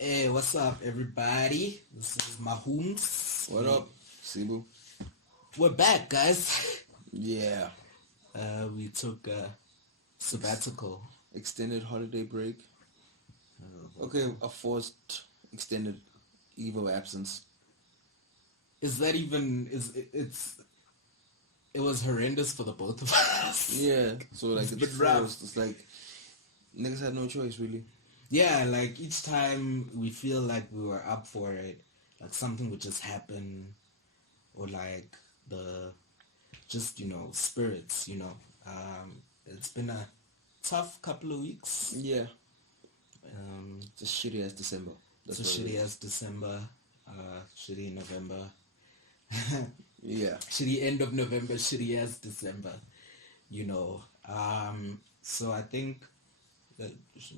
Hey, what's up, everybody? This is Mahumz. What up, Sibu? We're back, guys. Yeah. We took a sabbatical. Extended holiday break. Okay, a forced extended leave of absence. Is that even? It was horrendous for the both of us. Yeah. So like It's it's been rough. forced. It's like niggas had no choice really. Yeah, like each time we feel like we were up for it, like something would just happen, or like the just spirits. It's been a tough couple of weeks. Yeah. It's a shitty ass December. It's a shitty ass December, shitty November. Yeah. Shitty end of November, shitty ass December. So I think that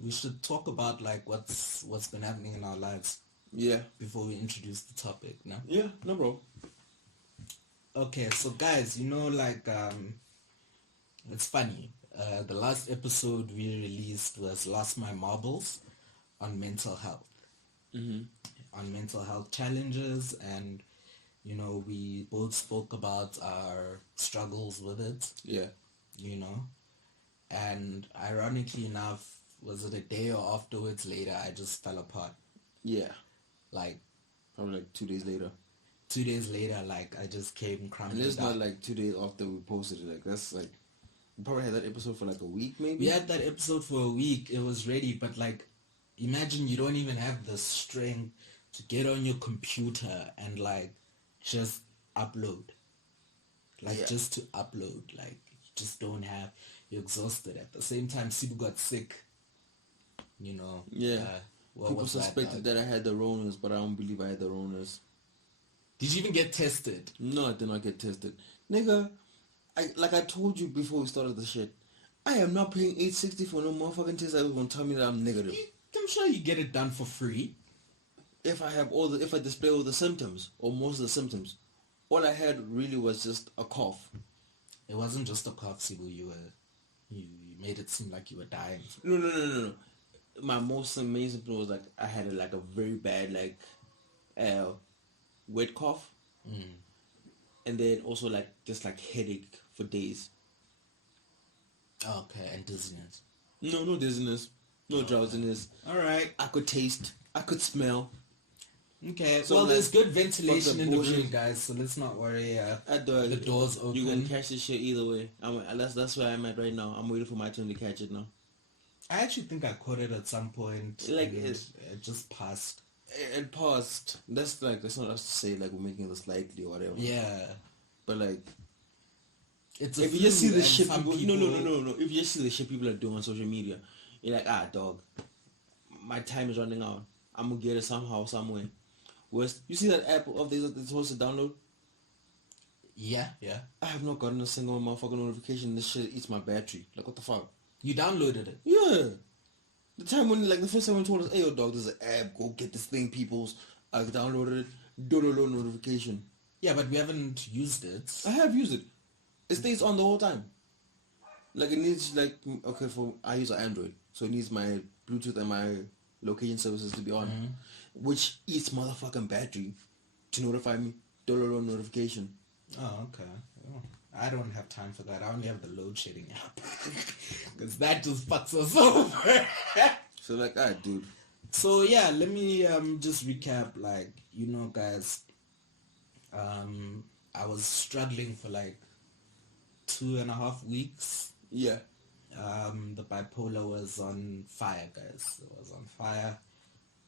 we should talk about like what's been happening in our lives Yeah. before we introduce the topic. No? Yeah. No, bro. Okay, so guys, it's funny. The last episode we released was Lost My Marbles on mental health. On mental health challenges, and we both spoke about our struggles with it, Yeah. And ironically enough, was it a day or afterwards later, I just fell apart. Yeah. Like Probably like 2 days later. 2 days later, like I just came And crumbling it's down. not like 2 days after we posted it. Like that's like we probably had that episode for like a week maybe. We had that episode for a week. It was ready, but like, imagine you don't even have the strength to get on your computer and like just upload. Like Yeah. just to upload. Like you just don't have. You're exhausted. At the same time, Sibu got sick. Yeah. What People was suspected that I had the Ronas, but I don't believe I had the Ronas. Did you even get tested? No, I did not get tested. Nigga, I told you before we started the shit, I am not paying $860 for no motherfucking test that was gonna tell me that I'm negative. I'm sure you get it done for free. If I display all the symptoms, or most of the symptoms, all I had really was just a cough. It wasn't just a cough, Sibu. You made it seem like you were dying. No. My most main symptom was like I had like a very bad wet cough, and then also like just like headache for days. Okay, and dizziness. No dizziness, no drowsiness. All right. I could taste, I could smell. Okay. So, well, like, there's good fuck ventilation the in the bullshit. room, guys. So let's not worry. The door's open. You gonna catch this shit either way. That's where I'm at right now. I'm waiting for my turn to catch it now. I actually think I caught it at some point. Like, and it just passed. It paused. That's not us to say like we're making this lightly or whatever. Yeah. But like, It's a if you just see flu, the and shit some people, no. If you just see the shit people are doing on social media, you're like, dog, my time is running out. I'm gonna get it somehow, somewhere. Whereas, you see that app of these that's supposed to download? Yeah. I have not gotten a single motherfucking notification. This shit eats my battery. Like, what the fuck? You downloaded it. Yeah. The first time when told us, hey, yo, dog, there's an app, go get this thing, peoples. I downloaded it, notification. Yeah, but we haven't used it. I have used it. It stays on the whole time. Like, it needs, like, okay, I use an Android, so it needs my Bluetooth and my location services to be on, which eats motherfucking battery to notify me, notification. Oh, okay. Oh, I don't have time for that. I only have the load shedding app. Because that just fucks us over. So, like, dude. So, yeah, let me just recap. Like, guys, I was struggling for like 2.5 weeks. Yeah. The bipolar was on fire, guys. It was on fire.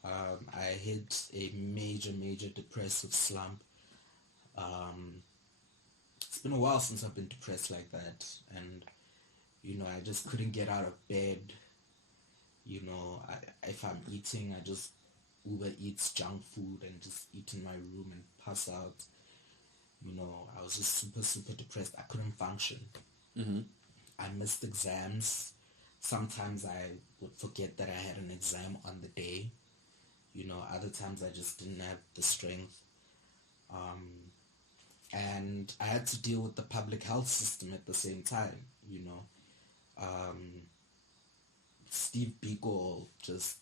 I hit a major depressive slump. It's been a while since I've been depressed like that, and I just couldn't get out of bed. If I'm eating, I just Uber Eats junk food and just eat in my room and pass out. I was just super depressed. I couldn't function. I missed exams. Sometimes I would forget that I had an exam on the day. Other times I just didn't have the strength. And I had to deal with the public health system at the same time. Steve Biko just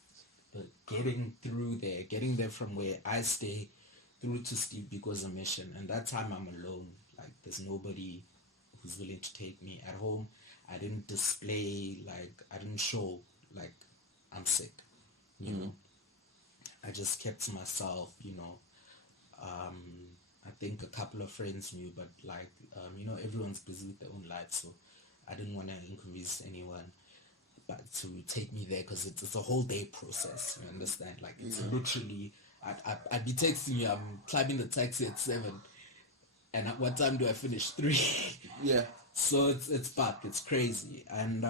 But getting there from where I stay through to Steve Biko's a mission. And that time I'm alone. Like there's nobody who's willing to take me. At home, I didn't display, like I didn't show like I'm sick. You know, I just kept to myself. I think a couple of friends knew, but like everyone's busy with their own lives, so I didn't want to inconvenience anyone. But to take me there, because it's a whole day process. You understand? Like it's literally, I'd be texting you. I'm climbing the taxi at 7, and at what time do I finish? 3. Yeah. So it's fuck. It's crazy, and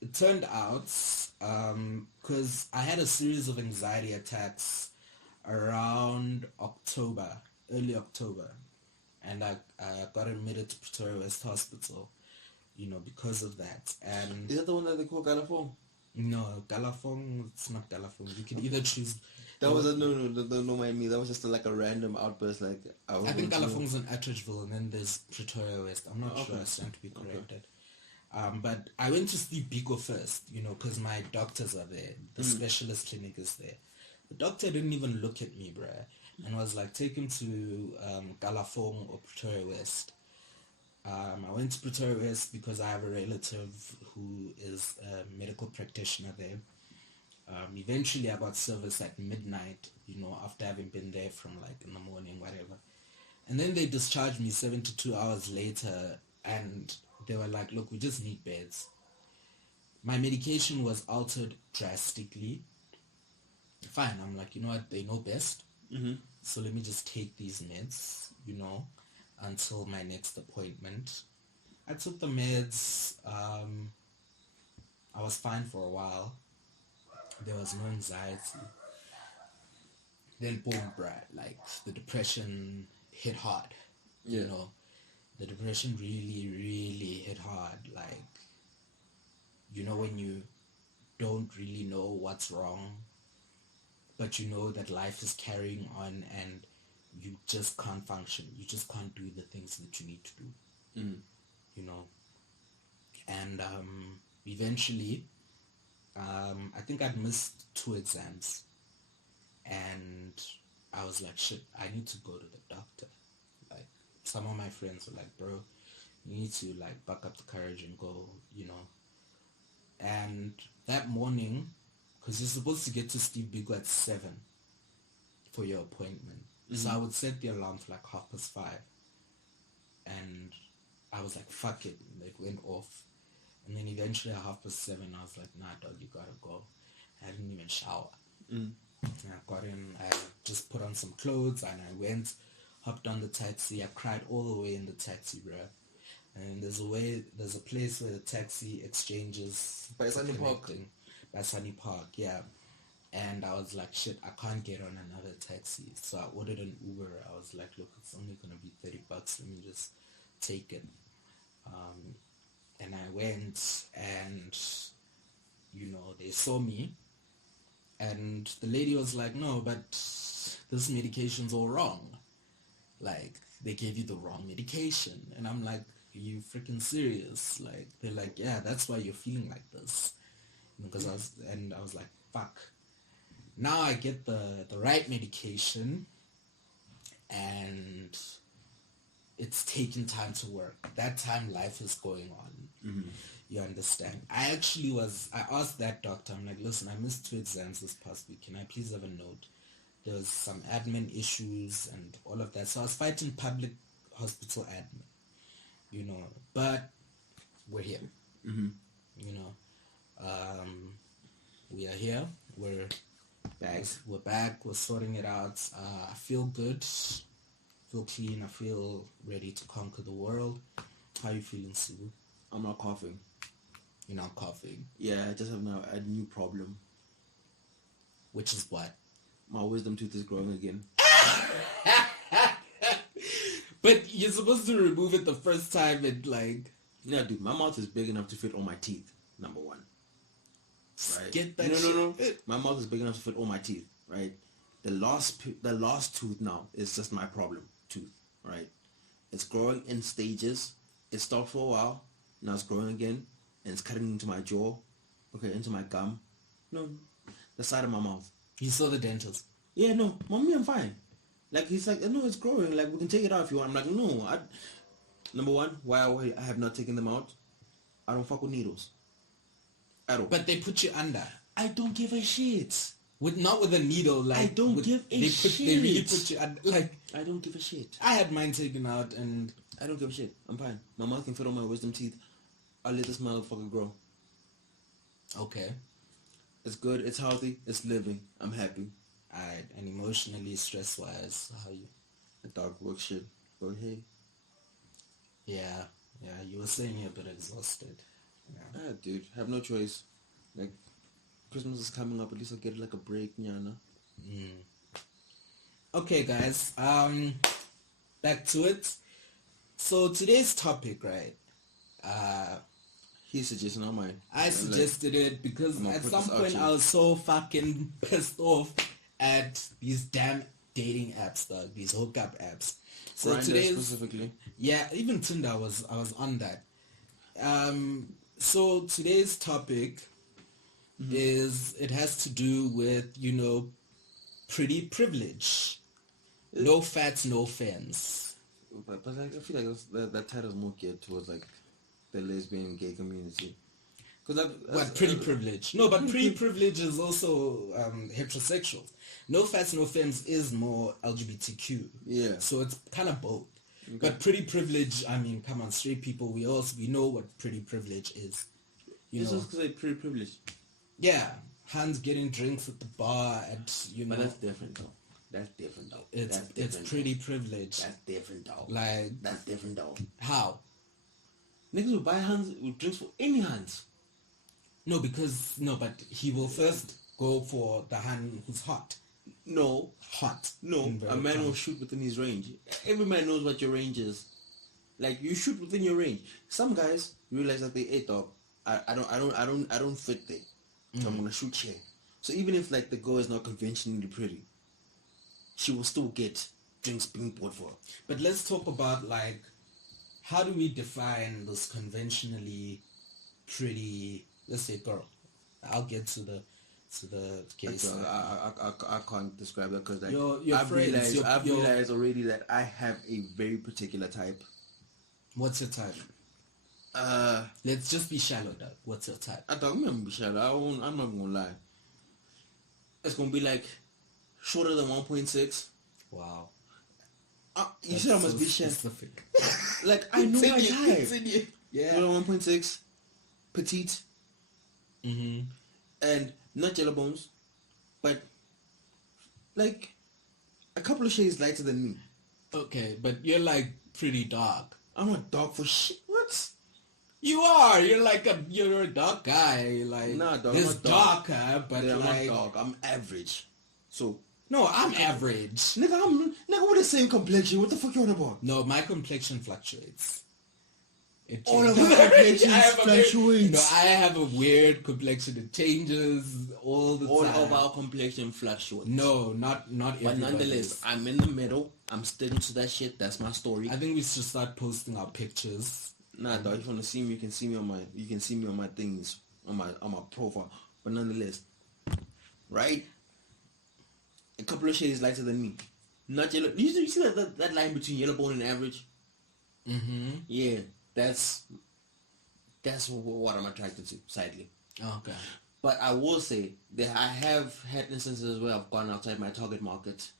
it turned out because I had a series of anxiety attacks around early October, and I got admitted to Pretoria West Hospital, because of that. And is that the one that they call Galafong? no, Galafong, it's not Galafong. You can either choose. That was don't mind me. That was just like a random outburst. Like I think Galafong's in Atteridgeville, and then there's Pretoria West. I'm not sure. I stand to be corrected. But I went to Steve Biko first, because my doctors are there. The specialist clinic is there. The doctor didn't even look at me, bruh, and was like, take him to Galafong or Pretoria West. I went to Pretoria West because I have a relative who is a medical practitioner there. Eventually I got service at midnight, after having been there from like in the morning, whatever. And then they discharged me 72 hours later, and they were like, look, we just need beds. My medication was altered drastically. Fine, I'm like, you know what, they know best. So let me just take these meds, until my next appointment. I took the meds. I was fine for a while. There was no anxiety. Then boom, bruh, like the depression hit hard. The depression really, really hit hard. Like, when you don't really know what's wrong, but you know that life is carrying on and you just can't function. You just can't do the things that you need to do. And eventually, I think I'd missed 2 exams, and I was like, shit, I need to go to the doctor. Like, some of my friends were like, bro, you need to like buck up the courage and go, And that morning, because you're supposed to get to Steve Biko at 7 for your appointment. So I would set the alarm for like 5:30, and I was like, fuck it, and it went off. And then eventually at 7:30, I was like, nah, dog, you gotta go. I didn't even shower. And I got in, I just put on some clothes, and I went, hopped on the taxi. I cried all the way in the taxi, bro. And there's a place where the taxi exchanges by Sunny Park. By Sunny Park, yeah. And I was like, shit, I can't get on another taxi. So I ordered an Uber. I was like, look, it's only gonna be $30. Let me just take it. And I went, and they saw me, and the lady was like, no, but this medication's all wrong. Like, they gave you the wrong medication. And I'm like, are you freaking serious? Like, they're like, yeah, that's why you're feeling like this. Because I was like, fuck. Now I get the right medication, and it's taking time to work. That time life is going on. You understand? I asked that doctor, I'm like, listen, I missed 2 exams this past week. Can I please have a note? There's some admin issues and all of that. So I was fighting public hospital admin, but we're here. We are here. We're back. We're sorting it out. I feel good. Feel clean. I feel ready to conquer the world. How are you feeling, Sibu? I'm not coughing. You're not coughing? Yeah, I just have now a new problem. Which is what? My wisdom tooth is growing again. But you're supposed to remove it the first time and like... Yeah, dude, my mouth is big enough to fit all my teeth, number one. Right? Get that No. My mouth is big enough to fit all my teeth, right? The last tooth now is just my problem tooth, right? It's growing in stages. It stopped for a while. Now it's growing again, and it's cutting into my jaw, okay, into my gum. No, the side of my mouth. You saw the dentist. Yeah, no, mommy, I'm fine. Like, he's like, no, it's growing. Like, we can take it out if you want. I'm like, no. Number one, why I have not taken them out? I don't fuck with needles. At all. But they put you under. I don't give a shit. Not with a needle. Like I don't give a shit. They really put you under. Like, I don't give a shit. I had mine taken out and... I don't give a shit. I'm fine. My mouth can fit on my wisdom teeth. I'll let this motherfucker grow. Okay. It's good. It's healthy. It's living. I'm happy. Alright, and emotionally, stress-wise, how you... The dog work shit. But hey. Yeah, you were saying you're a bit exhausted. Yeah. Dude, have no choice. Like, Christmas is coming up. At least I'll get like a break, nyana. Okay, guys. Back to it. So today's topic, right? He suggested, not mine. I suggested it because at some point I was so fucking pissed off at these damn dating apps, dog. These hookup apps. So Grindr today's specifically. Yeah, even Tinder I was on that. So today's topic is, it has to do with, pretty privilege. No FATS, no FEMS. But like, I feel like that title is more geared towards like the lesbian gay community. Cause pretty privilege? No, but pretty privilege is also heterosexual. No FATS, no FEMS is more LGBTQ. Yeah. So it's kind of both. Okay. But pretty privilege, I mean, come on, straight people, we know what pretty privilege is. It's just because they're pretty privileged. Yeah, Hans getting drinks at the bar at, But that's different though. That's different though. It's pretty privilege. That's different though. Like, that's different though. How? Niggas will buy Hans with drinks for any Hans. No, but he will first go for the Han who's hot. No. Hot. No, a man will shoot within his range. Every man knows what your range is. Like, you shoot within your range. Some guys realize that hey dog, I don't fit there. So I'm gonna shoot here. So even if like the girl is not conventionally pretty, she will still get drinks being poured for her. But let's talk about like, how do we define this conventionally pretty, let's say, girl? I'll get to the case. I can't describe that because like I've realized already that I have a very particular type. What's your type? Let's just be shallow, dog. What's your type? I'm gonna be shallow. I'm not gonna lie. It's gonna be like shorter than 1.6. Wow. You said I must be specific. Like, I know my type. Yeah. Shorter 1.6, petite, and not yellow bones, but like a couple of shades lighter than me. Okay, but you're like pretty dark. I'm not dark for shit. What? You are. You're a dark guy. Like, nah, dog. It's darker, but yeah, like, I'm not dark. I'm average. So no, I'm average. Nigga, we're the same complexion. What the fuck you on about? No, my complexion fluctuates. All of our complexions fluctuates. No, I have a weird complexion. It changes all the time. All of our complexion fluctuates. No, not everybody. But nonetheless, I'm in the middle. I'm sticking to that shit. That's my story. I think we should start posting our pictures. Nah, dog. If you wanna see me, you can see me on my things, on my profile. But nonetheless, right? A couple of shades lighter than me. Not yellow. You see that line between yellow bone and average? Yeah, that's what I'm attracted to, sadly. Okay. But I will say that I have had instances where I've gone outside my target market.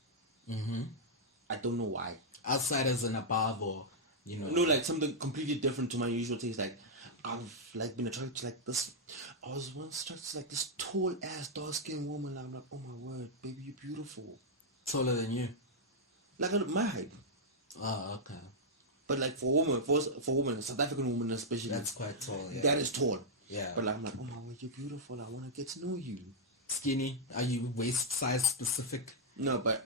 I don't know why. Outside as an above, or No, like something completely different to my usual taste. Like, I've like been attracted to like this. I was once attracted to like this tall ass dark skinned woman. Like, I'm like, oh my word, baby, you're beautiful. Taller than you. Like my height. Oh, okay. But like for a woman, a South African woman especially, that's quite tall. Yeah. That is tall. Yeah. But like, I'm like, oh my word, you're beautiful. I want to get to know you. Skinny? Are you waist size specific? No, but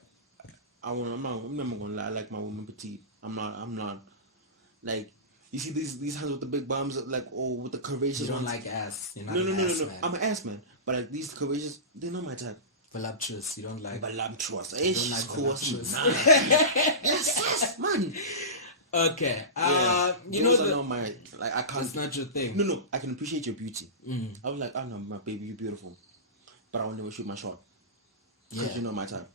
I'm never gonna lie. I like my woman petite. I'm not like, you see these hands with the big bums, like, oh, with the curvaceous You don't ones. like ass. You're not No. Man. I'm an ass man. But like these curvaceous, they're not my type. Voluptuous. You don't like voluptuous. You don't like voluptuous. Yes, man. Okay. Yeah. You know, not my, I can't. It's not your thing. No. I can appreciate your beauty. I was like, oh no, my baby, you're beautiful. but I will never shoot my shot. Because Yeah. you're not my type.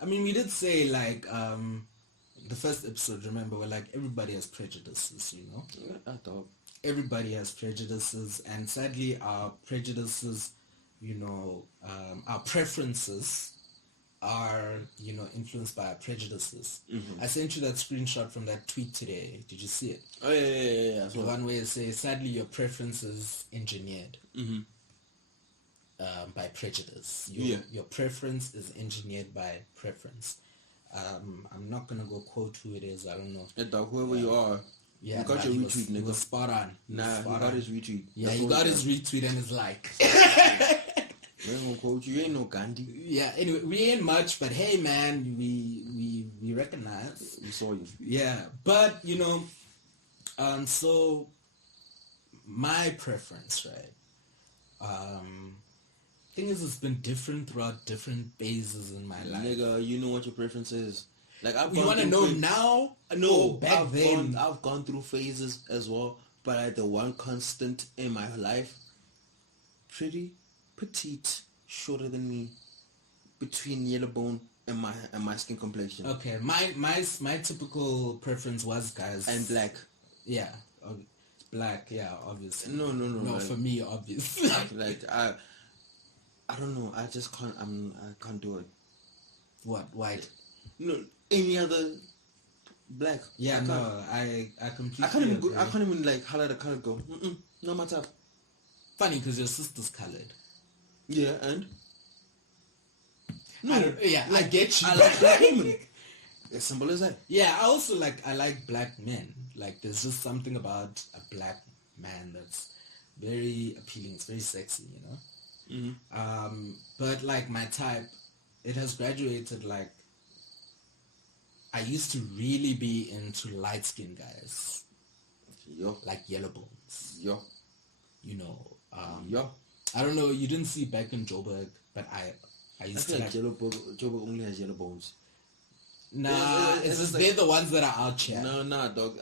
I mean, we did say, like, the first episode, remember, we're like, everybody has prejudices, you know? Yeah, I thought. Everybody has prejudices, and sadly, our prejudices, you know, our preferences are, you know, influenced by our prejudices. I sent you that screenshot from that tweet today. Did you see it? Oh, yeah. The one where it says, sadly, your preference is engineered by prejudice. Your preference is engineered by preference. I'm not going to go quote who it is. I don't know. Yeah, dog, whoever you are. Yeah, you got your retweet, nigga. He was spot on. He got his retweet. Yeah, he got his retweet and his like. We ain't gonna quote you. You ain't no Gandhi. Yeah, anyway, we ain't much, but hey, man, we recognize. We saw you. Yeah, but, you know, so my preference, right? Thing is, it's been different throughout different phases in my life. Nigga, you know what your preference is. Like, You want to know now? No, back then. I've gone through phases as well, but the one constant in my life, pretty, petite, shorter than me, between yellow bone and my skin complexion. Okay, my typical preference was guys And black. Yeah, black. Yeah, obviously. No. No, like, for me, obviously. like I don't know. I just can't. I can't do it. What, white? No, any other black. Yeah, I completely. I can't even like highlight the color. Go. Not my type. Funny because your sister's colored. Yeah, and No, I get you. I like black women. As simple as that. Yeah, I like black men. Like, there's just something about a black man that's very appealing. It's very sexy, you know. But like my type, it has graduated. Like, I used to really be into light skinned guys. Yo. Like yellow bones. Yo. You know. Yo. I don't know. You didn't see back in Joburg, but I used to like Joburg only has yellow bones. Nah, it's just they're the ones that are out here. No, dog.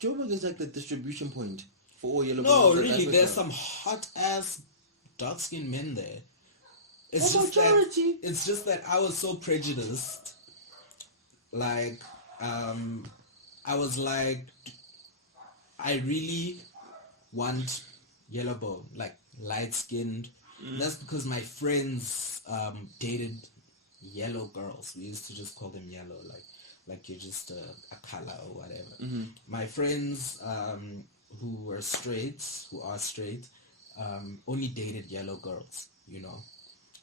Joburg is like the distribution point for all yellow No, bones. No, really, there's some hot ass dark skinned men there. It's just that I was so prejudiced. Like, I was like, I really want yellow bone, like light skinned. That's because my friends dated yellow girls. We used to just call them yellow, like you're just a color or whatever. My friends who are straight, only dated yellow girls, you know.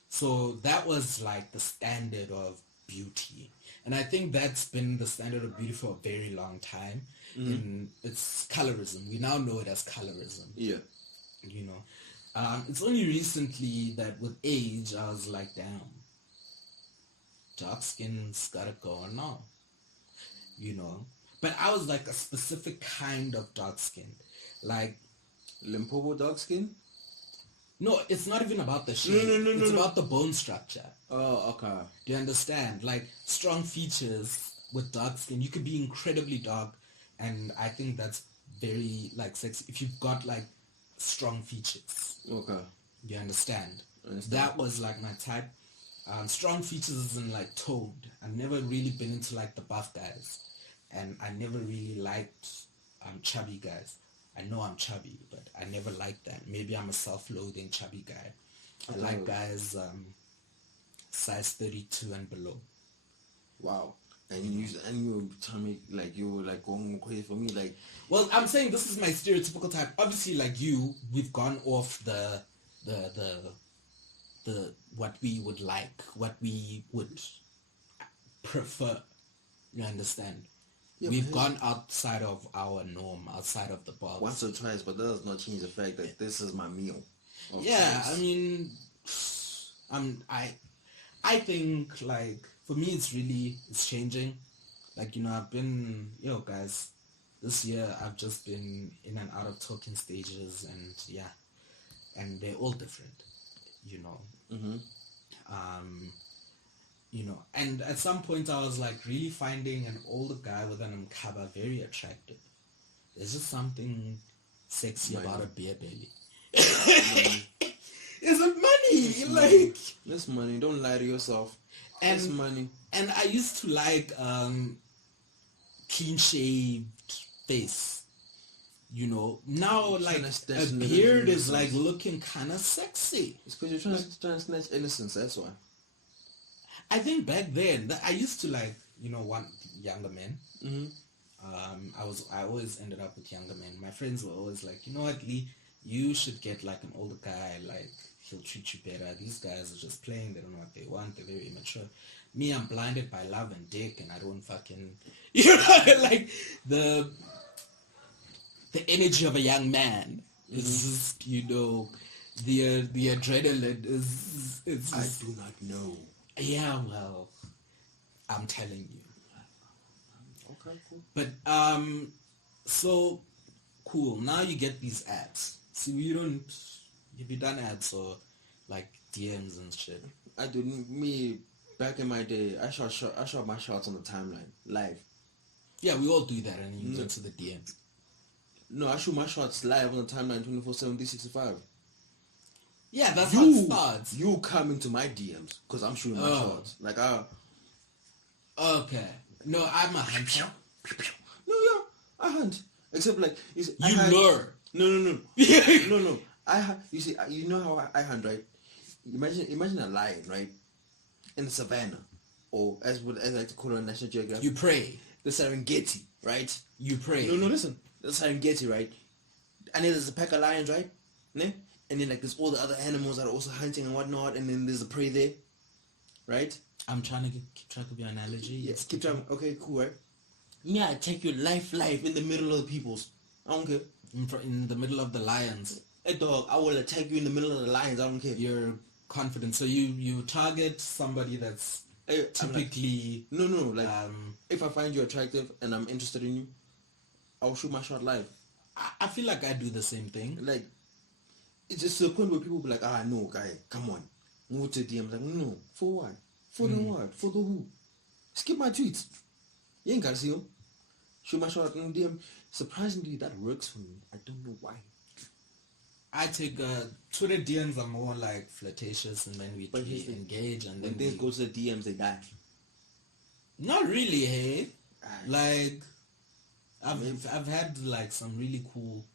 So that was like the standard of beauty. And I think that's been the standard of beauty for a very long time. And it's colorism. We now know it as colorism. Yeah. You know. It's only recently that with age, I was like, damn, dark skin's gotta go on now. You know. But I was like a specific kind of dark skin. Like, Limpopo dark skin? no, it's not even about the shade. It's about the bone structure. Oh, okay. Do you understand? Like, strong features with dark skin. You could be incredibly dark, and I think that's very, like, sexy if you've got, like, strong features. Okay. Do you understand? That was, like, my type. Strong features isn't, like, toned. I've never really been into, like, the buff guys. And I never really liked chubby guys. I know I'm chubby, but I never liked that. Maybe I'm a self-loathing chubby guy. I like guys size 32 and below. Wow. And you were telling me, like, you were like going crazy for me, like. Well, I'm saying this is my stereotypical type. Obviously, like you, we've gone off the what we would like, what we would prefer. You understand? Yeah, we've gone outside of our norm, outside of the box. Once or twice, but that does not change the fact that this is my meal. Yeah, I mean, I think, like, for me, it's changing. Like, you know, I've been, guys, this year I've just been in and out of talking stages, and yeah, and they're all different, you know. You know, and at some point I was like really finding an older guy with an umkaba very attractive. There's just something sexy about a beer belly. Is it money? money. Like, less money. Don't lie to yourself. And less money. And I used to like clean shaved face. You know, now like a beard is like looking kind of sexy. It's because you're trying to snatch innocence. That's why. I think back then I used to like, you know, want younger men. Mm-hmm. I always ended up with younger men. My friends were always like, you know what, Lee, you should get like an older guy. Like, he'll treat you better. These guys are just playing. They don't know what they want. They're very immature. Me, I'm blinded by love and dick, and I don't fucking, you know, like the energy of a young man is just, you know, the adrenaline is I do not know. Yeah, well, I'm telling you. Okay, cool. But so cool. Now you get these ads. See, have you done ads or like DMs and shit? I do. Me back in my day, I shot my shots on the timeline live. Yeah, we all do that, and you go to the DMs. No, I shoot my shots live on the timeline 24/7, 365. Yeah, that's how it starts. You come into my DMs because I'm shooting my shots. Like, okay. No, I'm a hunter. No, yeah, I hunt. Except like you see, lure. No. No. You see, you know how I hunt, right? Imagine a lion, right, in the savannah, or as I like to call it on National Geographic. You pray. The Serengeti, right? You pray. No, listen. The Serengeti, right? And then there's a pack of lions, right? Ne? And then like there's all the other animals that are also hunting and whatnot, and then there's the prey there, right? I'm trying to keep track of your analogy. Yes, keep track. Okay, cool, right? Yeah, take your life in the middle of the people's. I don't care. In the middle of the lions. Hey dog, I will attack you in the middle of the lions. I don't care. You're confident, so you target somebody that's typically like if I find you attractive and I'm interested in you, I'll shoot my shot live. I feel like I do the same thing. Like, it's just to the point where people be like, no, guy, come on, move to DM. Like, no, for what? For the what? For the who? Skip my tweets. You ain't gotta see them. Shoot my shot in DM. Surprisingly, that works for me. I don't know why. I take Twitter DMs are more like flirtatious, and then we engage, and then they go to the DMs, they die. Not really, hey. Like, I've had like some really cool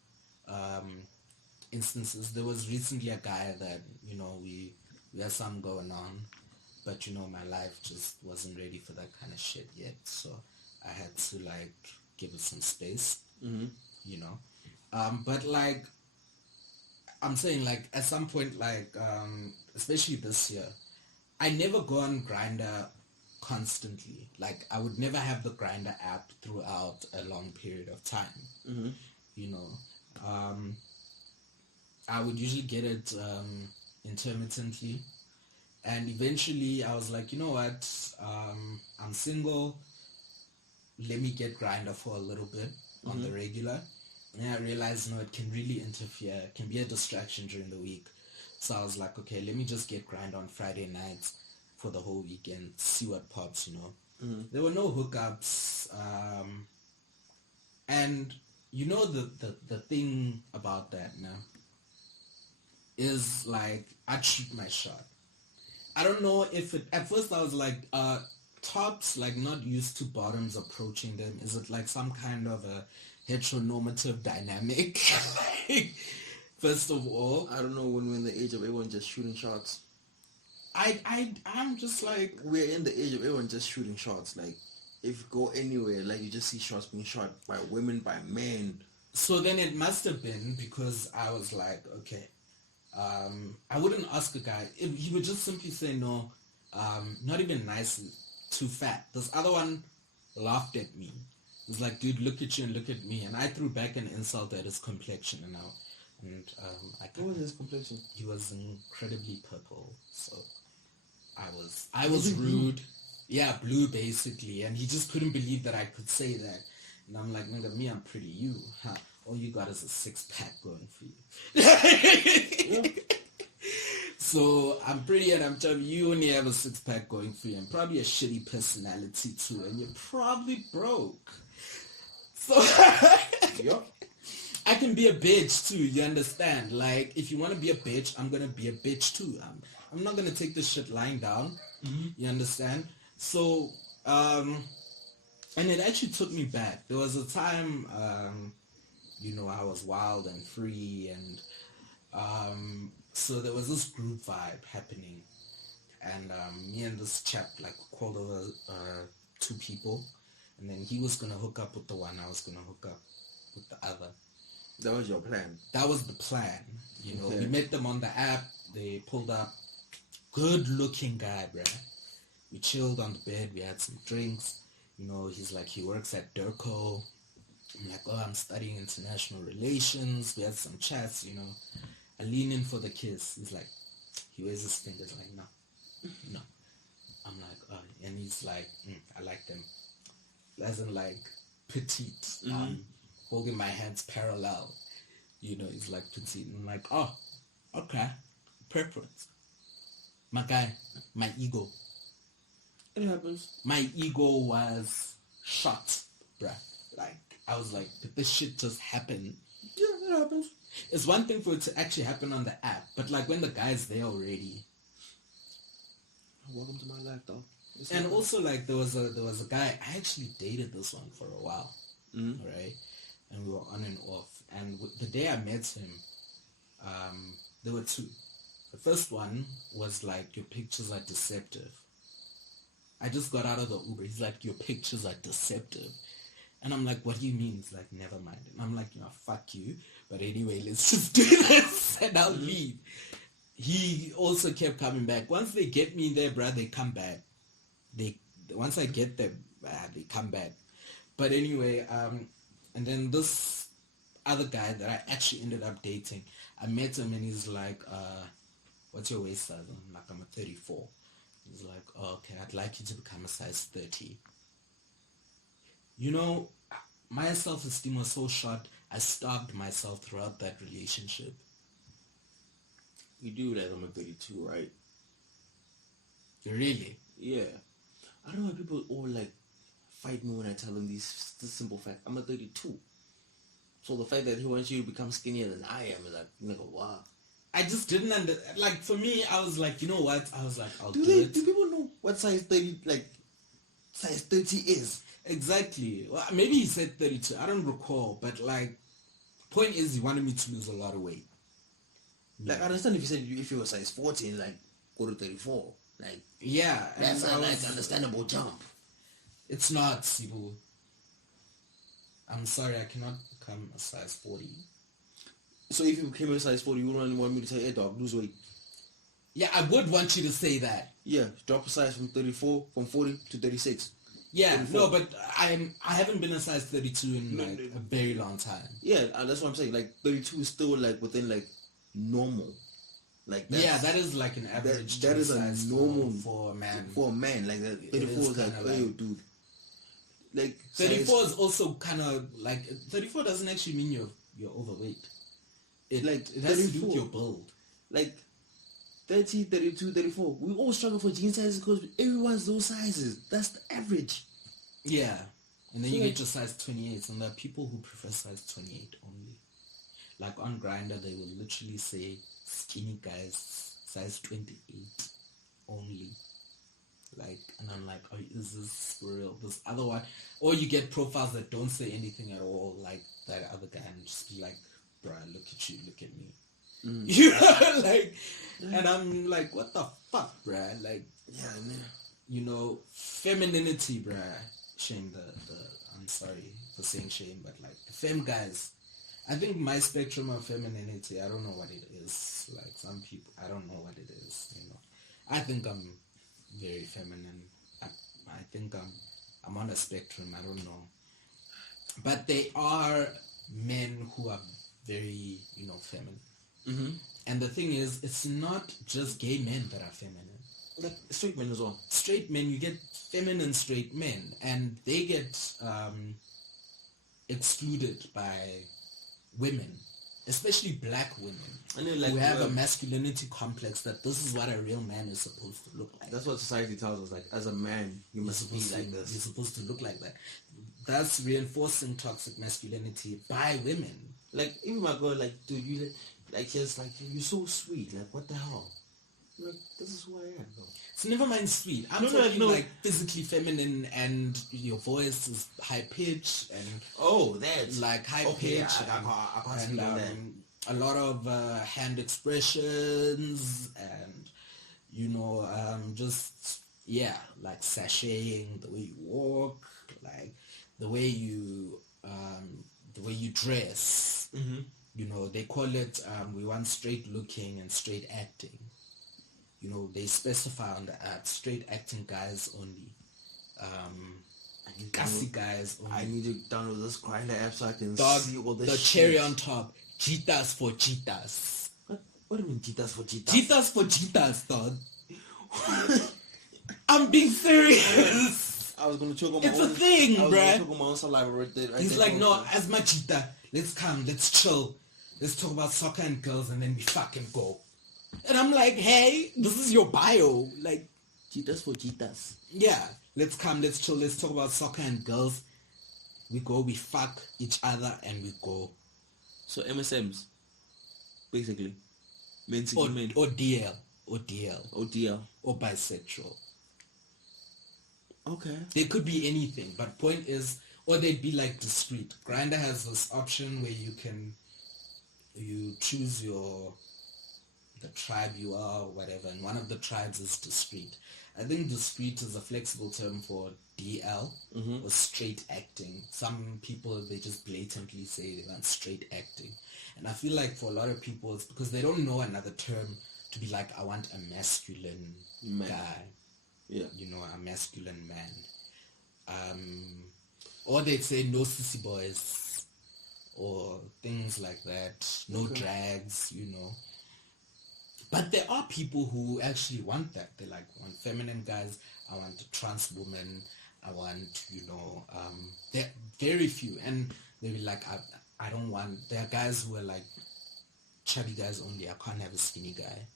instances. There was recently a guy that, you know, we had something going on, but you know, my life just wasn't ready for that kind of shit yet, so I had to like give it some space. You know, but like I'm saying, like at some point, like especially this year, I never go on Grindr constantly. Like I would never have the Grindr app throughout a long period of time. You know, I would usually get it intermittently, and eventually I was like, you know what, I'm single, let me get Grindr for a little bit on the regular. And I realized, no, it can really interfere, it can be a distraction during the week. So I was like, okay, let me just get Grindr on Friday nights for the whole weekend, see what pops, you know. There were no hookups, and you know the thing about that now is like I shoot my shot. I don't know if it, at first I was like, tops like not used to bottoms approaching them. Is it like some kind of a heteronormative dynamic? Like, first of all, I don't know, when we're in the age of everyone just shooting shots. I'm just like, we're in the age of everyone just shooting shots. Like, if you go anywhere, like you just see shots being shot by women, by men. So then it must have been because I was like, okay, I wouldn't ask a guy if he would just simply say no, not even nice, too fat. This other one laughed at me. It was like, dude, look at you and look at me. And I threw back an insult at his complexion, and what was his complexion? He was incredibly purple, so I was rude. Yeah, blue basically, and he just couldn't believe that I could say that. And I'm like, nigga, me, I'm pretty. You, huh? All you got is a 6-pack going for you. Yeah. So I'm pretty, and I'm telling you, you only have a 6-pack going for you, and probably a shitty personality too, and you're probably broke. So, yep. I can be a bitch too, you understand? Like, if you want to be a bitch, I'm gonna be a bitch too. I'm not gonna take this shit lying down. You understand? So, and it actually took me back. There was a time, I was wild and free, and so there was this group vibe happening, and me and this chap like called over 2 people, and then he was gonna hook up with the one, I was gonna hook up with the other. That was your plan. That was the plan. Okay. We met them on the app. They pulled up. Good looking guy, bruh. We chilled on the bed. We had some drinks. He's like, he works at Durco. I'm like, oh, I'm studying international relations. We had some chats, I lean in for the kiss. He's like, he waves his fingers like, no. I'm like, oh, and he's like, I like them. As in like petite. Holding my hands parallel. He's like petite. I'm like, oh, okay. Preference. My guy, my ego. It happens. My ego was shot, bruh. Like, I was like, did this shit just happen? Yeah, it happens. It's one thing for it to actually happen on the app, but like when the guy's there already. Welcome to my life, though. And also, like, there was a guy, I actually dated this one for a while, right? And we were on and off. And the day I met him, there were 2. The first one was like, your pictures are deceptive. I just got out of the Uber. He's like, your pictures are deceptive. And I'm like, what do you mean? He's like, never mind. And I'm like, fuck you. But anyway, let's just do this and I'll leave. He also kept coming back. Once they get me there, bruh, they come back. Once I get them, they come back. But anyway, and then this other guy that I actually ended up dating, I met him and he's like, what's your waist size? I'm like, I'm a 34. He's like, oh, okay, I'd like you to become a size 30. My self-esteem was so short, I starved myself throughout that relationship. You do that on a 32, right? Really? Yeah. I don't know why people all like fight me when I tell them this simple fact. I'm a 32. So the fact that he wants you to become skinnier than I am is like, nigga, wow. I just didn't like, for me, I was like, you know what? I was like, I'll do it. it. Do people know what size 30, like, size 30 is? Exactly. Well, maybe he said 32. I don't recall. But, like, point is he wanted me to lose a lot of weight. Like, I understand if you said if you were size 14, like, go to 34. Like, yeah. That's a nice, understandable jump. It's not, Sibu. I'm sorry, I cannot become a size 40. So if you became a size 40, you wouldn't want me to say, hey dog, lose weight? Yeah, I would want you to say that. Yeah, drop a size from 34, from 40 to 36. Yeah, 34. No, but I haven't been a size 32 in a very long time. Yeah, that's what I'm saying. Like 32 is still like within like normal. Like that is like an average. That is a normal for a man. For a man, like that. 34 is like, hey, dude. Like 34 is also kind of like 34 doesn't actually mean you're overweight. It has to do with your build. Like 30, 32, 34. We all struggle for jean sizes because everyone's those sizes. That's the average. Yeah. And then you get your size 28, and there are people who prefer size 28 only. Like on Grindr, they will literally say skinny guys size 28 only. Like, and I'm like, oh, is this for real? This other one, or you get profiles that don't say anything at all, like that other guy, and just be like, bruh, look at you, look at me. You know, like, and I'm like, what the fuck, bruh? Like, yeah, man. You know, femininity, bruh. Shame I'm sorry for saying shame, but like the femme guys, I think my spectrum of femininity, I don't know what it is. Like some people, I don't know what it is. You know, I think I'm very feminine. I think I'm on a spectrum. I don't know, but they are men who are very, you know, feminine. Mm-hmm. And the thing is, it's not just gay men that are feminine. Like straight men as well. Straight men, you get feminine straight men, and they get excluded by women, especially black women, and then, like, who have a masculinity complex that this is what a real man is supposed to look like. That's what society tells us. Like, as a man, you must be like this. You're supposed to look like that. That's reinforcing toxic masculinity by women. Like, even my girl, like, dude, you, like, just, like, you're so sweet. Like, what the hell? I'm like, this is who I am, bro. So never mind sweet. I'm talking like physically feminine, and your voice is high pitched and that's like high pitch and a lot of hand expressions and just like sashaying, the way you walk, like the way you dress. They call it we want straight looking and straight acting. They specify on the app straight acting guys only. Gassy guys only. I need to download this Grindr app so I can see all this the cherry on top. Cheetahs for cheetahs. What do you mean cheetahs for cheetahs? Cheetahs for cheetahs, dog. I'm being serious. I was gonna choke on my own. It's a thing, bruh. I was gonna choke on my own saliva right there. He's like, no, as my cheetah, let's chill. Let's talk about soccer and girls and then we fucking go. And I'm like, hey, this is your bio. Like, cheetahs for cheetahs. Yeah, let's chill, let's talk about soccer and girls. We go, we fuck each other and we go. So MSMs, basically. Or DL. Or bisexual. Okay. They could be anything, but point is, or they'd be like discreet. Grindr has this option where you choose the tribe you are or whatever, and one of the tribes is discreet. I think discreet is a flexible term for DL or straight acting. Some people, they just blatantly say they want straight acting. And I feel like for a lot of people, it's because they don't know another term to be like, I want a masculine guy. Yeah. A masculine man. Or they'd say no sissy boys or things like that. No drags, But there are people who actually want that. They want feminine guys. I want a trans woman. I want, there are very few. And they'll be like, I don't want, there are guys who are like chubby guys only. I can't have a skinny guy.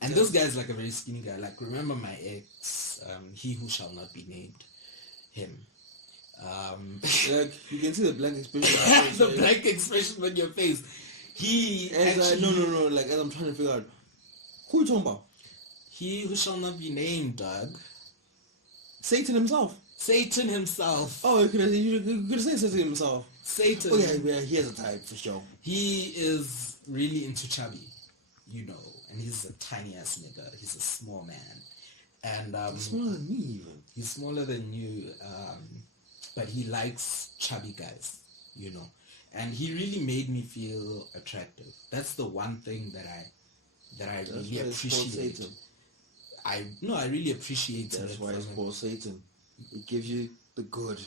And this guy is like a very skinny guy. Like, remember my ex, he who shall not be named, him. Like, you can see the blank expression. The blank expression on your face. He actually... No. Like, as I'm trying to figure out, who are you talking about? He who shall not be named, Doug. Satan himself. Oh, you could say Satan himself. Satan. Oh yeah, he has a type for sure. He is really into chubby, and he's a tiny ass nigga. He's a small man, and he's smaller than me even. He's smaller than you, but he likes chubby guys, and he really made me feel attractive. That's the one thing that I really appreciate. I really appreciate it. That's why it's called Satan. It gives you the good,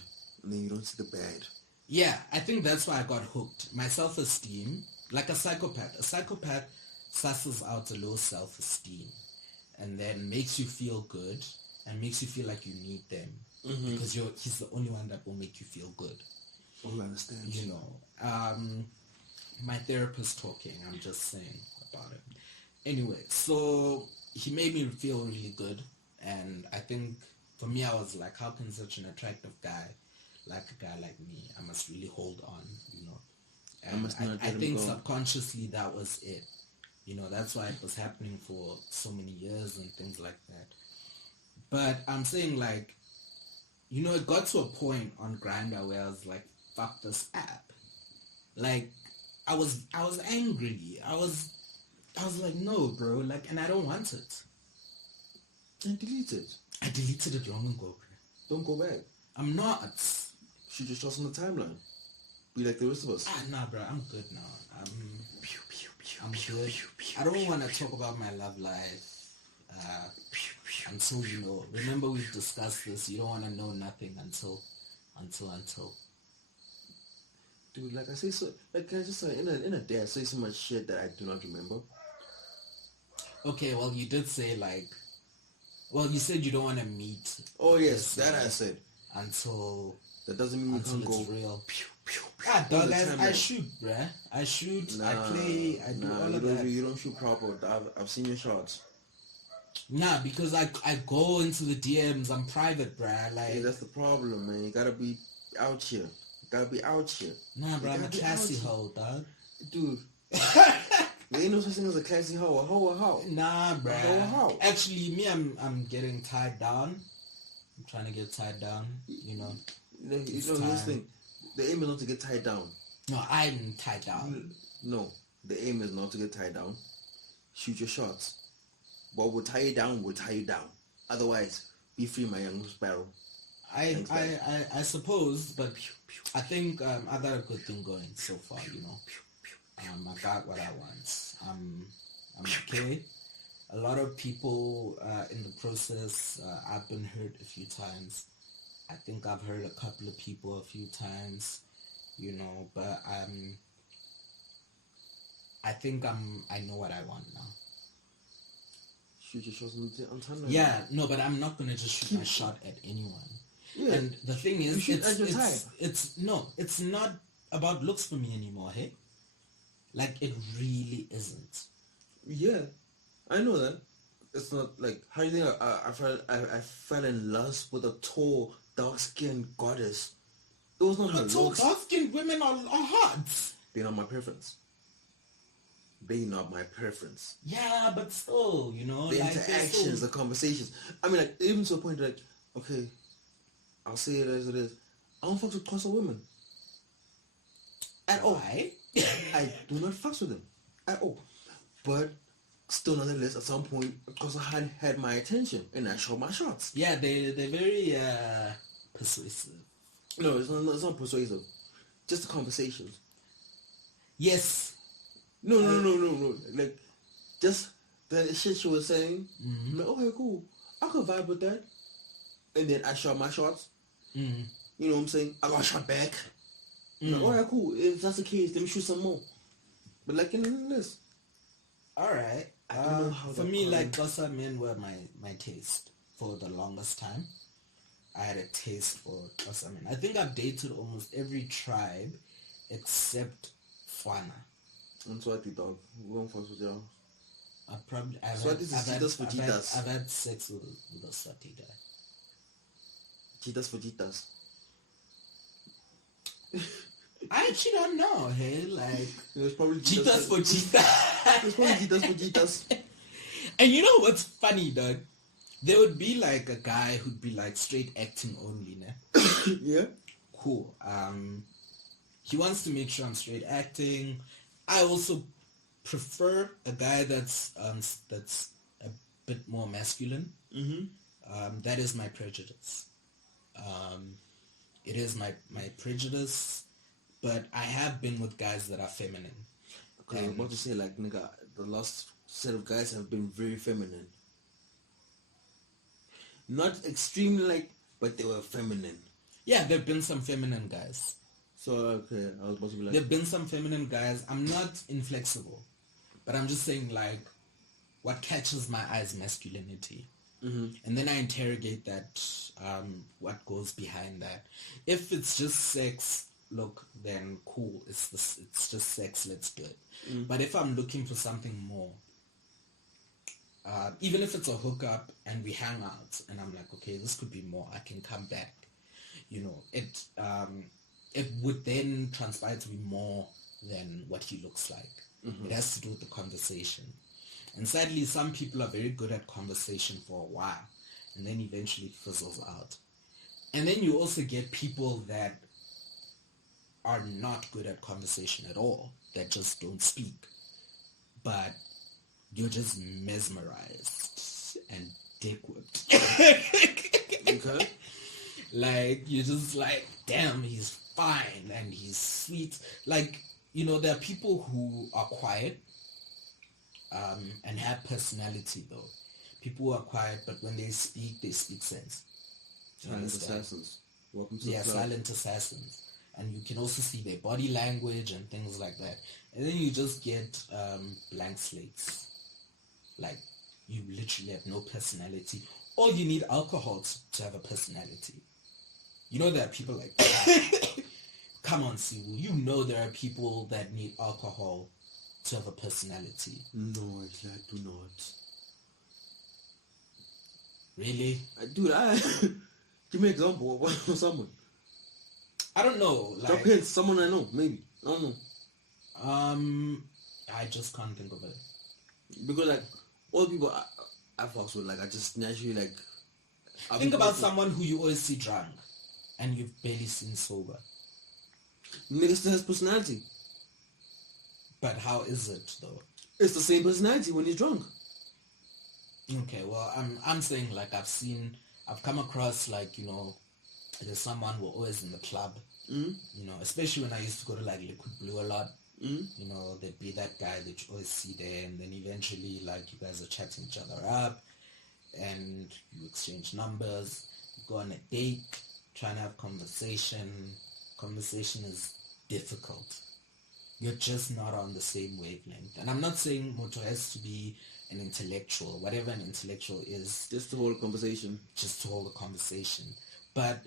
and then you don't see the bad. Yeah, I think that's why I got hooked. My self-esteem, like a psychopath. A psychopath susses out a low self-esteem and then makes you feel good and makes you feel like you need them because he's the only one that will make you feel good. Oh, I understand. My therapist talking, I'm just saying about it. Anyway, so he made me feel really good, and I think for me, I was like, how can such an attractive guy, like a guy like me, I must really hold on, And I think subconsciously that was it. That's why it was happening for so many years and things like that. But I'm saying, like, it got to a point on Grindr where I was like, fuck this app. Like, I was angry. I was like, no, bro, like, and I don't want it. And delete it. I deleted it long ago, bro. Don't go back. I'm not. You should just trust on the timeline. Be like the rest of us. Nah, bro, I'm good now. I'm good. I don't want to talk about my love life until remember we've discussed this. You don't want to know nothing until. Dude, like I say so, like can I just say in a day I say so much shit that I do not remember. Okay, well you did say you said you don't want to meet. Oh yes, that I said. Until that doesn't mean you can't go real. Dog, I shoot, bruh. I shoot, I play, I do all of that. You don't shoot proper. I've seen your shots. Nah, because I go into the DMs. I'm private, bruh. Like, that's the problem, man. You gotta be out here. gotta be out here. Nah, bro, I'm a gotta be classy out here. hoe, dog. Dude. There ain't no such thing as a classy hoe. A hoe, a hoe. Nah, bro. A hoe. Actually, me, I'm getting tied down. I'm trying to get tied down, you know. Here's the thing. The aim is not to get tied down. No, I'm tied down. No, the aim is not to get tied down. Shoot your shots. What will tie you down will tie you down. Otherwise, be free, my young sparrow. I suppose, but I think I got a good thing going so far, you know. I got what I want. I'm okay. A lot of people in the process, I've been hurt a few times. I think I've hurt a couple of people a few times, you know, but I think I know what I want now. Shoot your shots on time. Yeah, no, but I'm not gonna just shoot my shot at anyone. Yeah. And the thing is, it's not about looks for me anymore, hey? Like, it really isn't. Yeah, I know that. It's not like, how do you think I fell in lust with a tall, dark-skinned goddess? It was not her But tall, looks. dark-skinned women are hot. They're not my preference. They're not my preference. Yeah, but still, you know. The like, interactions, the conversations. I mean, like, even to a point, like, okay, I'll say it as it is. I don't fuck with Xhosa women. At all. Why? I do not fuck with them. At all. But still, nonetheless, at some point, Xhosa had my attention, and I shot my shots. Yeah, they're very persuasive. No, it's not persuasive. Just the conversations. Yes. No. Like, just the shit she was saying. I'm like, okay, cool. I could vibe with that. And then I shot my shots. You know what I'm saying? I got shot back. I'm like, alright, cool. If that's the case, let me shoot some more. But like, in this. Alright. I don't know how for me, like, Xhosa men were my taste for the longest time. I had a taste for Xhosa men. I think I've dated almost every tribe except Fwana. I'm Swati, dog. We don't fuck with y'all. I've had sex with a Swati guy. Cheetahs for cheetahs. I actually don't know, hey, like... There's probably cheetahs for cheetahs. There's probably cheetahs for cheetahs. And you know what's funny, dog? There would be like a guy who'd be like straight acting only, ne? Yeah? Cool. He wants to make sure I'm straight acting. I also prefer a guy that's a bit more masculine. That is my prejudice. It is my prejudice, but I have been with guys that are feminine. Because I was about to say, like, nigga, the last set of guys have been very feminine. Not extremely, like, but they were feminine. Yeah, there have been some feminine guys. So, okay, I was about to be like... There have been some feminine guys. I'm not inflexible, but I'm just saying, like, what catches my eye is masculinity. And then I interrogate that, what goes behind that. If it's just sex, look, then cool. It's just sex, let's do it. But if I'm looking for something more, even if it's a hookup and we hang out and I'm like, okay, this could be more, I can come back. You know, it would then transpire to be more than what he looks like. It has to do with the conversation. And sadly, some people are very good at conversation for a while, and then eventually it fizzles out. And then you also get people that are not good at conversation at all, that just don't speak. But you're just mesmerized and dick-whipped. Okay. Like, you're just like, damn, he's fine and he's sweet. Like, you know, there are people who are quiet, and have personality though. People who are quiet, but when they speak sense. Silent assassins. Welcome to the club. Silent assassins. And you can also see their body language and things like that. And then you just get blank slates. Like, you literally have no personality. All you need alcohol to have a personality. You know there are people like that. Come on, Sibu. You know there are people that need alcohol to have a personality. No, actually, I do not. Really? Dude, give me an example of someone. I don't know. Drop hints. Someone I know, maybe. I don't know. I just can't think of it. Because like all the people I fucks with, like I just naturally like. Think about someone who you always see drunk, and you've barely seen sober. Nigga still has personality. But how is it though? It's the same personality when he's drunk. Okay, well, I'm saying like I've come across like, you know, there's someone who always in the club, you know, especially when I used to go to like Liquid Blue a lot, you know, there'd be that guy that you always see there, and then eventually like you guys are chatting each other up, and you exchange numbers, you go on a date, trying to have conversation is difficult. You're just not on the same wavelength. And I'm not saying Moto has to be an intellectual, whatever an intellectual is. Just to hold a conversation. Just to hold a conversation. But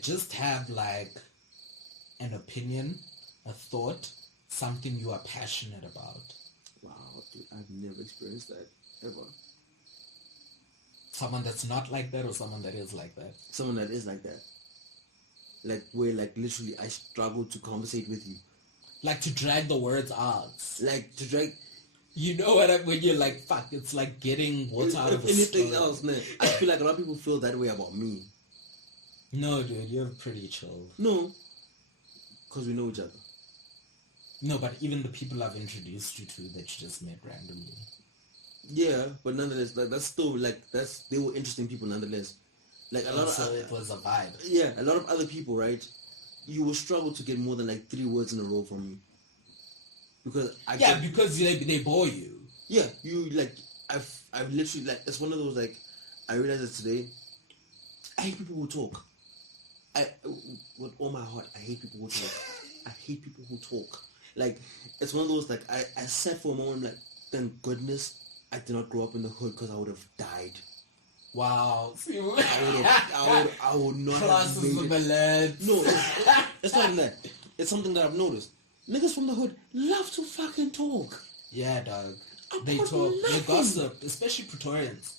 just have like an opinion, a thought, something you are passionate about. Wow, dude, I've never experienced that, ever. Someone that's not like that or someone that is like that? Someone that is like that. Like where like literally I struggle to conversate with you. Like to drag the words out. Like to drag... You know what when you're like, fuck, it's like getting water out of a anything stone. else, man. I feel like a lot of people feel that way about me. No, dude, you're pretty chill. No. Because we know each other. No, but even the people I've introduced you to that you just met randomly. Yeah, but nonetheless, like, that's still, like, they were interesting people nonetheless. Like, a lot of... So it was a vibe. Yeah, a lot of other people, right? You will struggle to get more than, like, 3 words in a row from me. Because because they bore you. Yeah, you, like, I've literally, like, it's one of those, like, I realized it today. I hate people who talk. With all my heart, I hate people who talk. I hate people who talk. Like, it's one of those, like, I sat for a moment, like, thank goodness I did not grow up in the hood, because I would have died. Wow. I would not have made it. No, it's not even that. It's something that I've noticed. Niggas from the hood love to fucking talk. Yeah, dog. They talk. They gossip, especially Praetorians.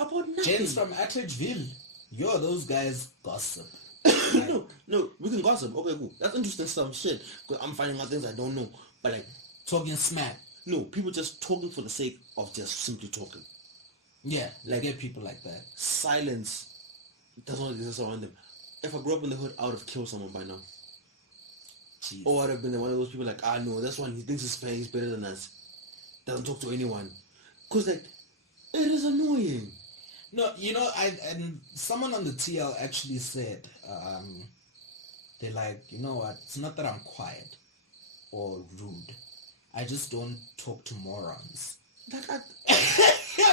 About nothing. Gents from Atteridgeville. Yo, those guys gossip. No, we can gossip. Okay, cool. That's interesting stuff. Shit. Because I'm finding out things I don't know. But like... Talking smack. No, people just talking for the sake of just simply talking. Yeah, like get people like that. Silence does not exist around them. If I grew up in the hood, I would have killed someone by now. Jeez. Or I'd have been one of those people like, no, that's one, he thinks he's better than us. Doesn't talk to anyone. Because, like, it is annoying. No, you know, and someone on the TL actually said, they're like, you know what, it's not that I'm quiet or rude. I just don't talk to morons. Like, I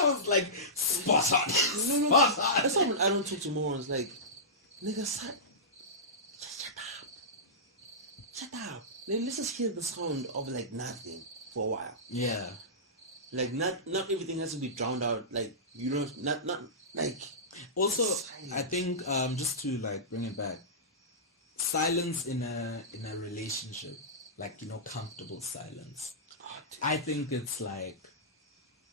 was like, spot on. No. That's not when I don't talk to morons. Like, nigga, just shut up. Like, let's just hear the sound of, like, nothing for a while. Yeah. Like, not everything has to be drowned out. Like, you know, not like... Also, silence. I think, just to, like, bring it back, silence in a relationship, like, you know, comfortable silence. Oh, I think it's, like,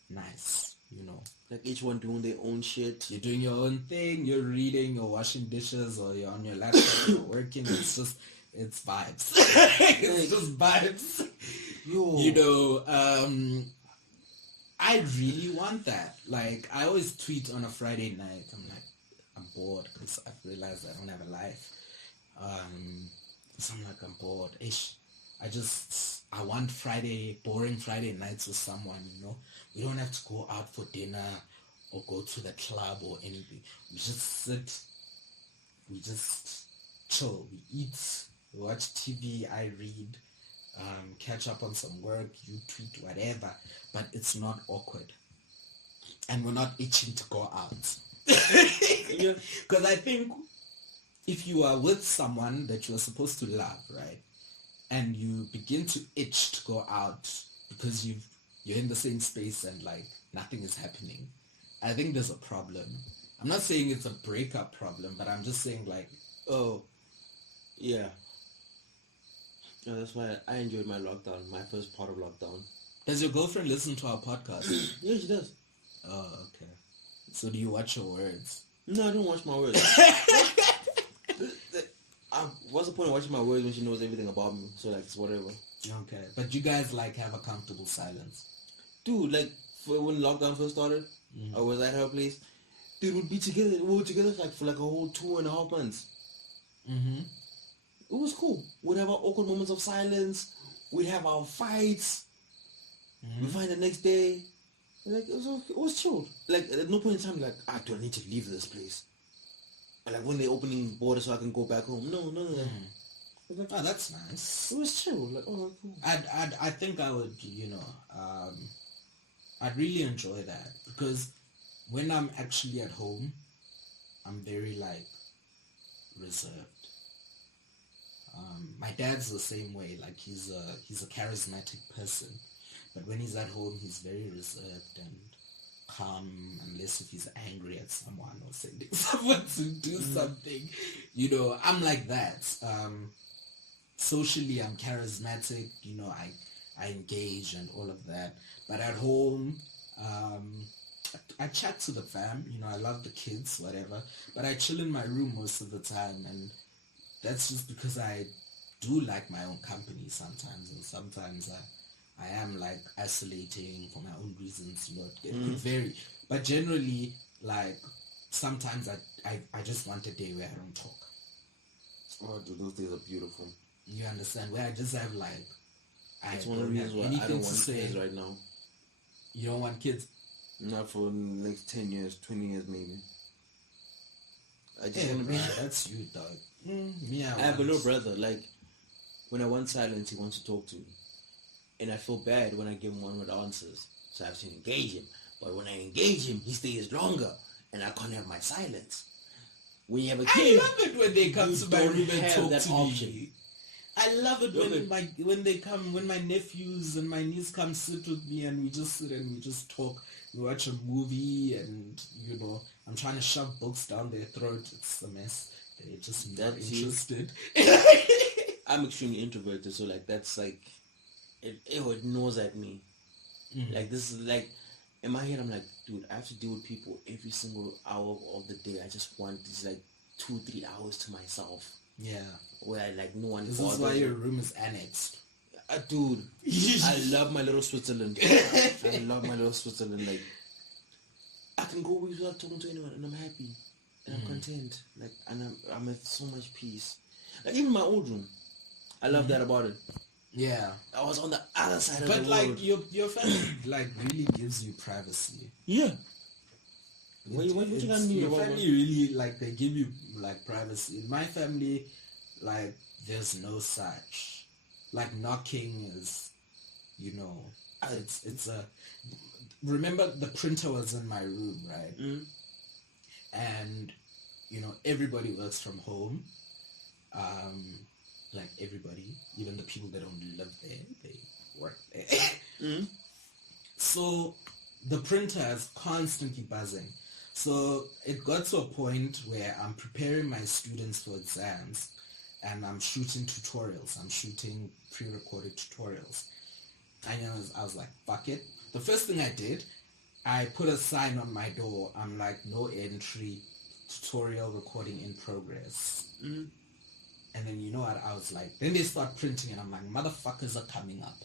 nice, you know. Like, each one doing their own shit. You're doing your own thing, you're reading, you're washing dishes, or you're on your laptop, you're working, it's vibes. It's just vibes. Yo. You know, I really want that. Like, I always tweet on a Friday night. I'm like, I'm bored because I've realized I don't have a life. So I'm like, I'm bored. I want boring Friday nights with someone, you know. We don't have to go out for dinner or go to the club or anything. We just sit. We just chill. We eat. We watch TV. I read. Catch up on some work, you tweet, whatever, but it's not awkward. And we're not itching to go out. Yeah. Because I think if you are with someone that you are supposed to love, right, and you begin to itch to go out because you're in the same space and like nothing is happening, I think there's a problem. I'm not saying it's a breakup problem, but I'm just saying like, oh, yeah. Yeah, that's why I enjoyed my lockdown, my first part of lockdown. Does your girlfriend listen to our podcast? Yeah, she does. Oh, okay. So do you watch your words? No, I don't watch my words. What's the point of watching my words when she knows everything about me? So like, it's whatever. Okay, but you guys like have a comfortable silence. Dude, like when lockdown first started, I was at her place. Dude, we'd be together. We were together like for like a whole 2.5 months. It was cool. We'd have our awkward moments of silence. We'd have our fights. We find the next day. Like it was chill. Like at no point in time, like do I need to leave this place? And like when they're opening borders so I can go back home. No. It was like, Oh, that's nice. it was chill. Like, oh, cool. I think I would, I'd really enjoy that because when I'm actually at home, I'm very like reserved. My dad's the same way. Like he's a charismatic person, but when he's at home, he's very reserved and calm, unless if he's angry at someone or sending someone to do something. I'm like that. Socially, I'm charismatic. I engage and all of that. But at home, I chat to the fam. I love the kids, whatever. But I chill in my room most of the time, and that's just because I do like my own company sometimes, and sometimes I am like isolating for my own reasons. It could vary, but generally, like sometimes I just want a day where I don't talk. Oh, dude, those days are beautiful. You understand? Where I just have like That's one of the reasons why I don't want kids right now. You don't want kids? Not for the next 10 years, 20 years maybe. I just want to be... That's you, dog. I have a little brother. Like, when I want silence, he wants to talk to me. And I feel bad when I give him one with answers. So I have to engage him. But when I engage him, he stays longer. And I can't have my silence. When you have a kid... I love it when they come to my room and talk that to option. me. I love it when my nephews and my niece come sit with me and we just sit and we just talk. We watch a movie and I'm trying to shove books down their throat. It's a mess. They're just not interested. I'm extremely introverted, so like that's like it gnaws at me. Like this is like in my head I'm like, dude, I have to deal with people every single hour of the day. I just want these like 2-3 hours to myself. Yeah. Where I like no one. This is why your room is annexed. Dude, I love my little Switzerland. I love my little Switzerland. Like, I can go without talking to anyone, and I'm happy, and I'm content. Like, and I'm at so much peace. Like, even my old room, I love that about it. Yeah, I was on the other side of the world. But like your family, like really gives you privacy. Yeah. What you got me your family really like they give you like privacy. In my family, like there's no such. Like knocking is, it's a. Remember the printer was in my room, right? And everybody works from home. Like everybody, even the people that don't live there, they work there. So the printer is constantly buzzing. So it got to a point where I'm preparing my students for exams and I'm shooting tutorials. I'm shooting pre-recorded tutorials. And I was like, fuck it. The first thing I did, I put a sign on my door. I'm like, no entry, tutorial recording in progress. And then you know what, I was like, then they start printing and I'm like, motherfuckers are coming up.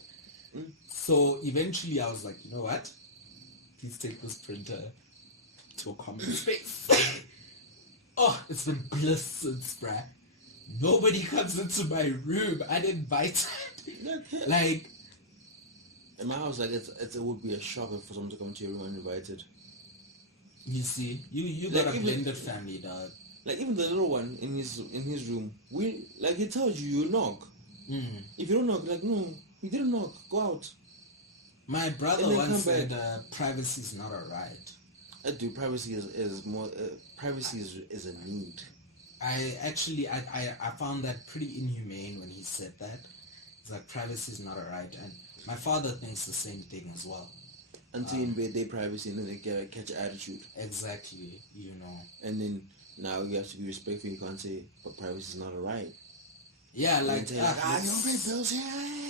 So eventually I was like, you know what? Please take this printer to a common space. Oh, it's been bliss since, bruh. Nobody comes into my room uninvited. Like, in my house, like it would be a shock for someone to come to your room uninvited. You see, you like got a blended family, dog. Like even the little one in his room, he tells you knock. If you don't knock, like no, you didn't knock. Go out. My brother once said, "Privacy is not a right." Dude, privacy is more. Privacy is a need. I found that pretty inhumane when he said that. It's like privacy is not a right, and my father thinks the same thing as well. Until you invade their privacy and then they catch attitude. Exactly, And then now you have to be respectful. You can't say, but privacy is not a right. Yeah, like you don't pay bills, yeah.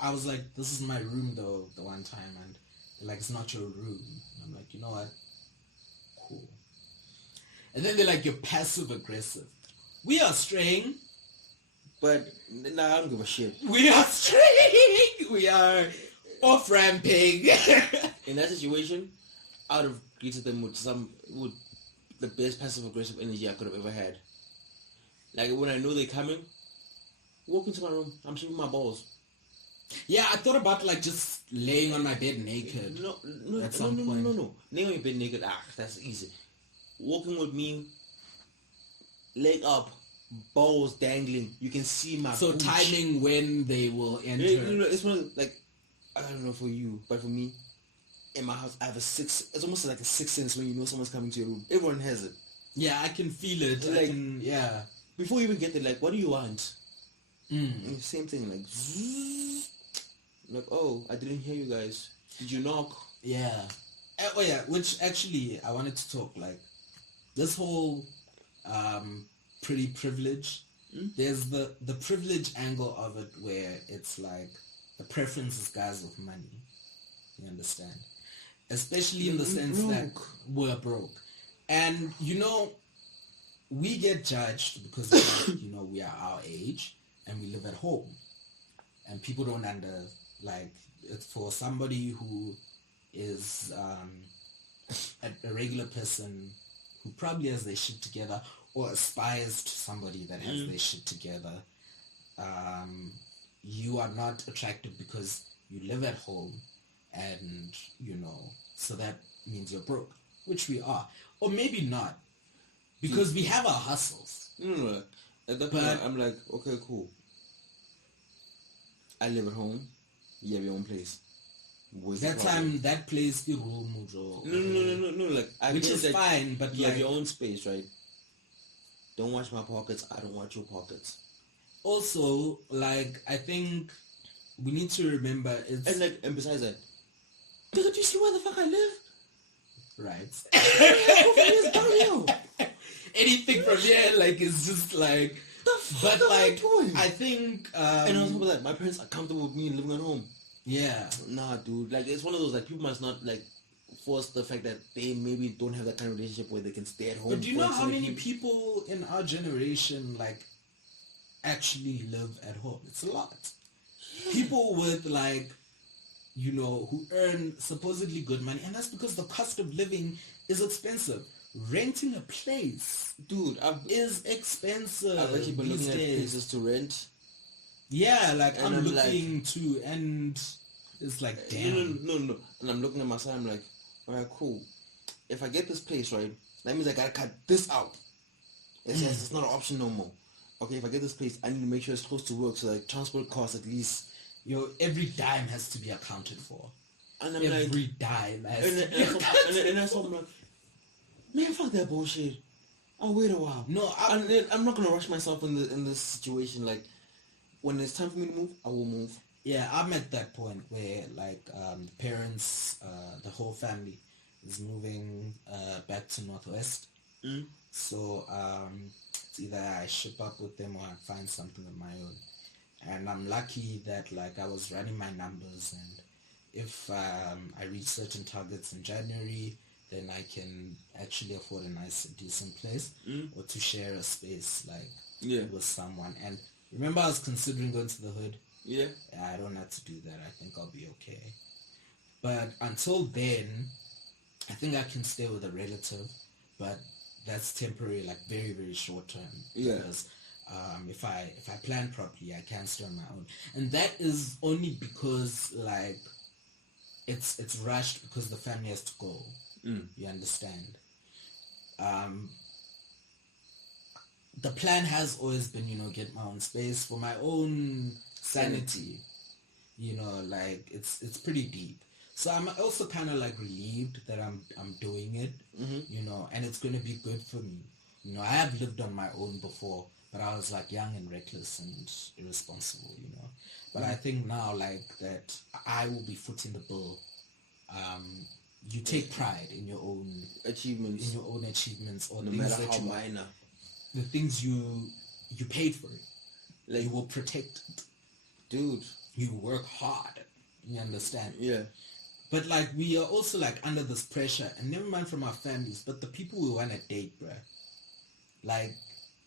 I was like, this is my room though, the one time, and they're like, it's not your room. And I'm like, you know what? Cool. And then they're like, you're passive aggressive. We are straying. But nah, I don't give a shit. We are straying. We are off-ramping. In that situation, I would have greeted them with the best passive-aggressive energy I could have ever had. Like, when I know they're coming, walk into my room, I'm shaving my balls. Yeah, I thought about like just laying on my bed naked. No. At some point. No. Laying on your bed naked, that's easy. Walking with me, leg up, balls dangling. You can see my So booch. timing when they will enter. It's one of, like, I don't know for you, but for me, in my house, I have it's almost like a sixth sense when you know someone's coming to your room. Everyone has it. Yeah, I can feel it. Like, yeah. Before you even get there, like, what do you want? Same thing, like, like, oh, I didn't hear you guys. Did you knock? Yeah. Oh yeah, which actually I wanted to talk like this whole pretty privilege. There's the privilege angle of it where it's like the preference is guys with money. You understand? Especially in the sense that we're broke. And you know, we get judged because like, you know, we are our age and we live at home. And people don't like it's for somebody who is a regular person who probably has their shit together or aspires to somebody that has their shit together. You are not attractive because you live at home and, you know, so that means you're broke, which we are. Or maybe not, because we have our hustles. No. At that point, I'm like, okay, cool. I live at home. You have your own place. That time, that place, room, no. Like, which is fine, but you like, have your own space, right? Don't watch my pockets. I don't watch your pockets. Also, like, I think we need to remember it's... And besides that, do you see where the fuck I live? Right. Anything from here, like, is just like... But like, I think... and on top of that, my parents are comfortable with me living at home. Yeah. Nah, dude. Like, it's one of those, like, people must not, like, force the fact that they maybe don't have that kind of relationship where they can stay at home. But do you know how many people in our generation, like, actually live at home? It's a lot. Yeah. People with, like, you know, who earn supposedly good money. And that's because the cost of living is expensive. Renting a place, dude, is expensive. I've actually been looking at places to rent. Yeah, like, I'm looking too, and it's like, damn. No. And I'm looking at my side, I'm like, alright, cool. If I get this place, right, that means I gotta cut this out. It's not an option no more. Okay, if I get this place, I need to make sure it's close to work, so like transport costs at least. Every dime has to be accounted for. And I'm every dime has to be accounted. And that's what I'm like, man, fuck that bullshit. I'll wait a while. No, I'm not gonna rush myself in this situation. Like, when it's time for me to move, I will move. Yeah, I'm at that point where, like, parents, the whole family is moving back to Northwest. So it's either I ship up with them or I find something of my own. And I'm lucky that, like, I was running my numbers, and if I reach certain targets in January, then I can actually afford a nice, decent place, or to share a space, like, with someone. And remember, I was considering going to the hood. Yeah. I don't have to do that. I think I'll be okay. But until then, I think I can stay with a relative, but that's temporary, like very, very short term. Yeah. Because if I plan properly, I can stay on my own, and that is only because, like, it's rushed because the family has to go. You understand? The plan has always been, you know, get my own space for my own sanity. You know, like, it's pretty deep. So I'm also kind of like relieved that I'm doing it. You know, and it's going to be good for me. You know, I have lived on my own before, but I was like young and reckless and irresponsible, you know. But I think now, like, that I will be footing the bill. You take pride in your own achievements, or no things matter that how you minor. The things you paid for it. Like, you will protect it. Dude. You work hard. You understand? Yeah. But, like, we are also, like, under this pressure, and never mind from our families, but the people we want to date, bruh. Like,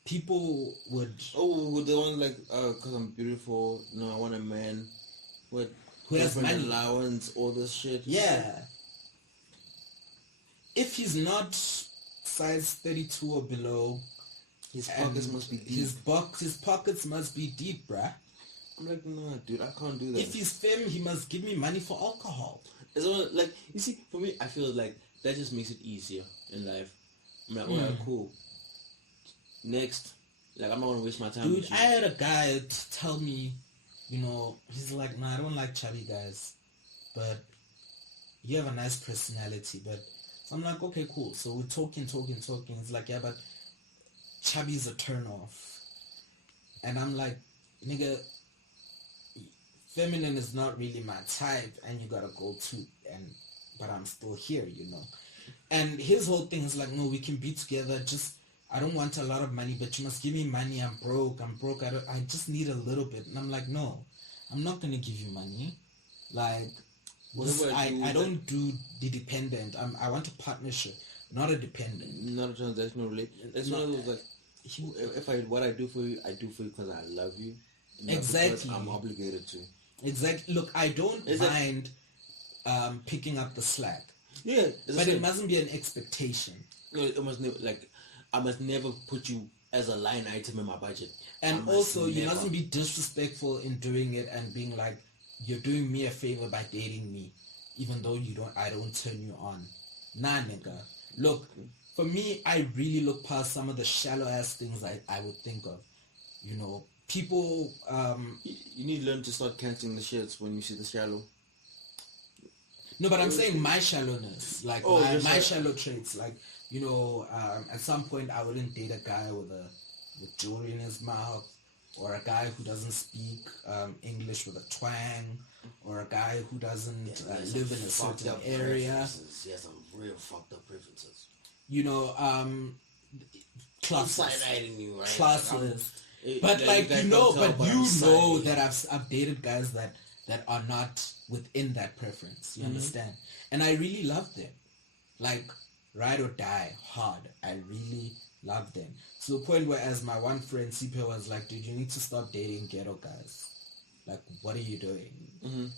people would Oh, the one like, cause I'm beautiful. No, I want a man. What? who has Boyfriend money. allowance, all this shit. Yeah. If he's not size 32 or below, His pockets must be deep. His pockets must be deep, bruh. I'm like, nah, dude, I can't do that. If he's femme, he must give me money for alcohol. It's all, like, you see, for me, I feel like that just makes it easier in life. I'm like, alright, cool. Next. Like, I'm not gonna waste my time Dude, with you. I had a guy tell me, you know, he's like, nah, I don't like chubby guys, but you have a nice personality. But so I'm like, okay, cool. So we're talking. He's like, yeah, but chubby's a turn off. And I'm like, nigga, feminine is not really my type, and you gotta go too. But I'm still here, you know. And his whole thing is like, no, we can be together. Just I don't want a lot of money, but you must give me money. I'm broke. I just need a little bit. And I'm like, no, I'm not gonna give you money. Like, I don't do the dependent. I want a partnership, not a dependent. Not a transactional relationship. It's one of those like, what I do for you, I do for you because I love you. Exactly. I'm obligated to. Exactly. Look, I don't mind picking up the slack. Yeah, but it mustn't be an expectation. No, it must never, like, I must never put you as a line item in my budget. And also, you mustn't be disrespectful in doing it and being like, you're doing me a favor by dating me, even though I don't turn you on. Nah, nigga. Look, for me, I really look past some of the shallow ass things I would think of. You know, people. You need to learn to start canceling the shits when you see the shallow. No, but I'm saying my shallowness, like my shallow traits, like, you know, at some point I wouldn't date a guy with jewelry in his mouth, or a guy who doesn't speak English with a twang, or a guy who doesn't live in a certain area. He has some real fucked up preferences. You know, classless. You, right? Classless. But like, you know that I've dated guys that are not within that preference. You understand? And I really love them. Like, ride or die hard. I really love them. To the point where, as my one friend Sipe was like, dude, you need to stop dating ghetto guys. Like, what are you doing?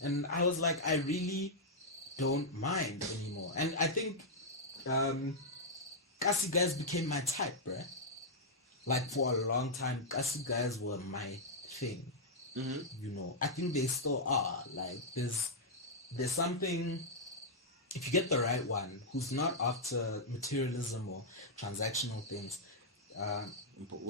And I was like, I really don't mind anymore. And I think Kasi guys became my type, bruh. Like, for a long time, Kasi guys were my thing. You know, I think they still are. Like, there's something, if you get the right one who's not after materialism or transactional things,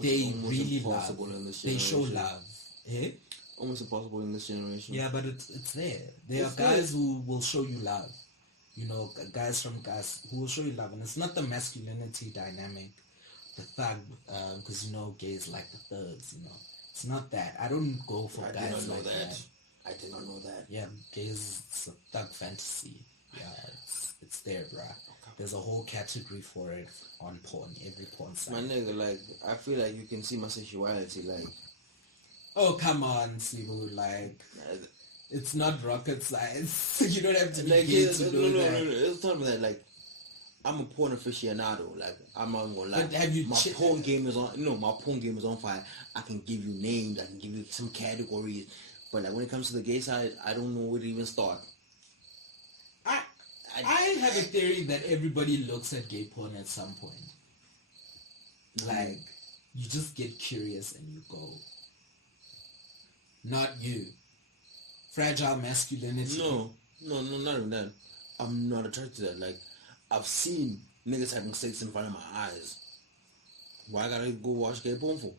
they really love. They show love. Eh? Almost impossible in this generation. Yeah, but it's there. There are guys who will show you love. You know, guys from guys who will show you love, and it's not the masculinity dynamic, the thug, because you know, gays like the thugs. You know, it's not that. I don't go for guys like that. I did not know that. Yeah, gays, it's a thug fantasy. Yeah, it's there, bruh. Okay. There's a whole category for it on porn, every porn site. My nigga, like, I feel like you can see my sexuality, like. Oh, come on, Sibu, like, it's not rocket science. You don't have to be like, gay to know that. No. It's talking about that, like, I'm a porn aficionado. Like, I'm not gonna lie. But have you my porn game is on. No, my porn game is on fire. I can give you names. I can give you some categories. But like, when it comes to the gay side, I don't know where to even start. I have a theory that everybody looks at gay porn at some point. Like, you just get curious and you go. Not you. Fragile masculinity. No, not even that. I'm not attracted to that. Like, I've seen niggas having sex in front of my eyes. Why I gotta go watch gay porn for?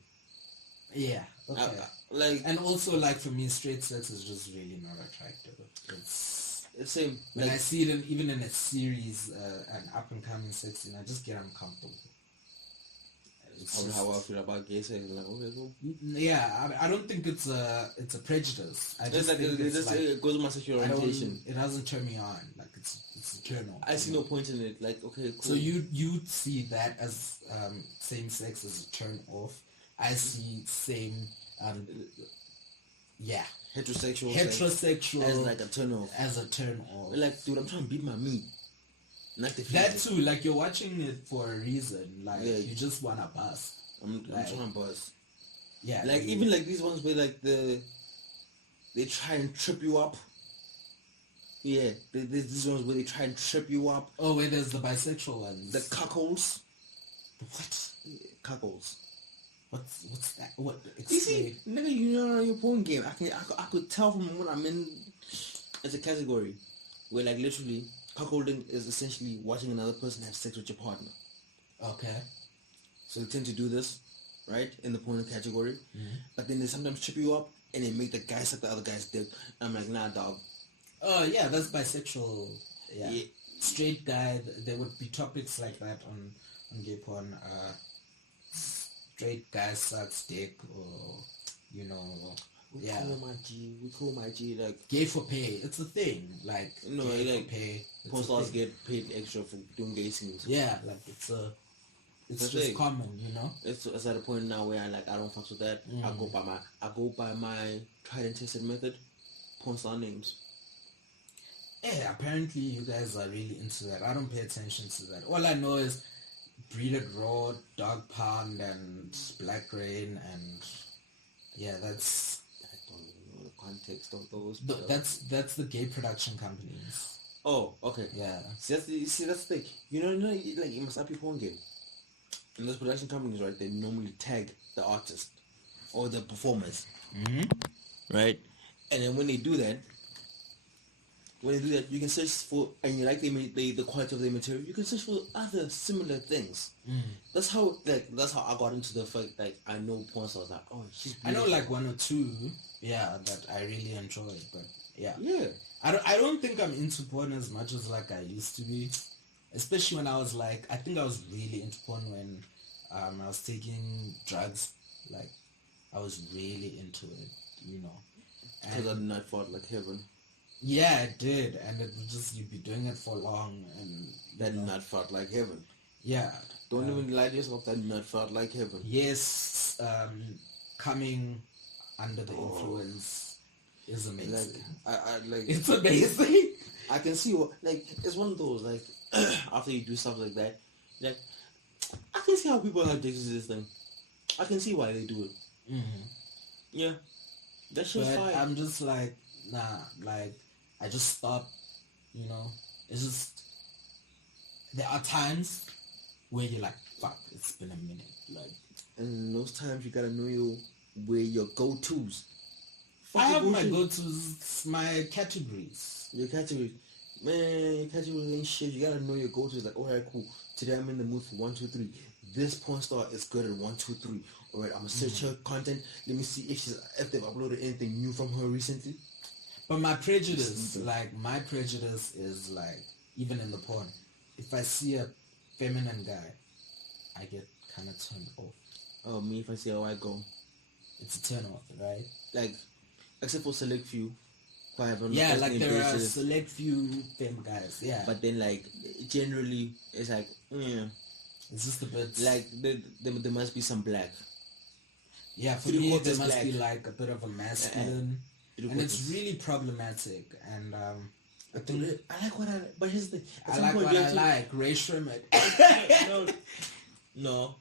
Yeah, okay. Like, and also, like, for me, straight sex is just really not attractive. It's same. When like, I see it even in a series, an up and coming sex scene, I just get uncomfortable. It's probably how I feel about gay sex. Like, okay, cool. Yeah, I don't think it's a prejudice. I just think it goes with my sexual orientation. It doesn't turn me on. Like, it's a turn on. I see no point in it. Like, okay, cool. So you see that as same sex as a turn off. I see same heterosexual as like a turn off. As a turn off. Like, dude, I'm trying to beat my meat. Not that too, like, you're watching it for a reason. Like, you just wanna bust. I'm trying to buzz. Yeah. Like even like these ones where like they try and trip you up. Yeah, there's these ones where they try and trip you up. Oh, where there's the bisexual ones. The cuckolds. The what? Cuckolds. What's that? What? You see, nigga, you know your porn game. I could tell from when I'm in. It's a category where like literally cuckolding is essentially watching another person have sex with your partner. Okay. So they tend to do this, right, in the porn category. But then they sometimes trip you up and they make the guy suck the other guy's dick. I'm like, nah, dog. Oh yeah, that's bisexual. Yeah. Straight guy. There would be topics like that on gay porn. Straight guy sucks dick, or We call my G like gay for pay. It's a thing. Like gay for pay. Porn stars get paid extra for doing gay scenes. Yeah, like it's just common, you know. It's at a point now where I don't fuck with that. I go by my tried and tested method. Porn star names. Yeah, apparently you guys are really into that. I don't pay attention to that. All I know is Breeded Raw, Dog Pound, and Black Rain, and yeah, that's. I don't know the context of those. That's the gay production companies. Oh, okay. Yeah. That's the thing. You know, like you must up your porn game. And those production companies, right? They normally tag the artist or the performers, right? And then when they do that, you can search for, and you like the quality of their material, you can search for other similar things. That's how I got into the fact like I know porn stars like, oh, she's beautiful. I know like one or two, that I really enjoy, but yeah. I don't think I'm into porn as much as like I used to be, especially when I was like, I think I was really into porn when I was taking drugs. Like I was really into it, you know. Because I did not fought like heaven. Yeah, it did, and it was just you'd be doing it for long, and that nut felt like heaven. Yeah, don't even lie to yourself. That nut felt like heaven. Yes, coming under the influence is amazing. Like it's amazing. I can see what it's one of those like after you do stuff like that, like I can see how people are addicted to this thing. I can see why they do it. Yeah, that's just fine. I'm just like nah, like. I just thought, you know, it's just, there are times where you're like, fuck, it's been a minute. Like, and those times you gotta know where your go-tos. I have my go-tos, my categories. Your categories. Man, your categories ain't shit. You gotta know your go-tos. Like, alright, cool. Today I'm in the mood for 1, 2, 3. This porn star is good at 1, 2, 3. Alright, I'm gonna search her content. Let me see if they've uploaded anything new from her recently. But my prejudice is like, even in the porn, if I see a feminine guy, I get kind of turned off. Oh, me, if I see a white girl, it's a turn off, right? Like, except for select few. Yeah, like there are select few femme guys, yeah. But then, like, generally, it's like, it's just a bit... Like, there must be some black. Yeah, for me, there must be like a bit of a masculine... And it's really problematic, and I think I like what I like, but here's the thing. I like what I like. Ray Sherman. No,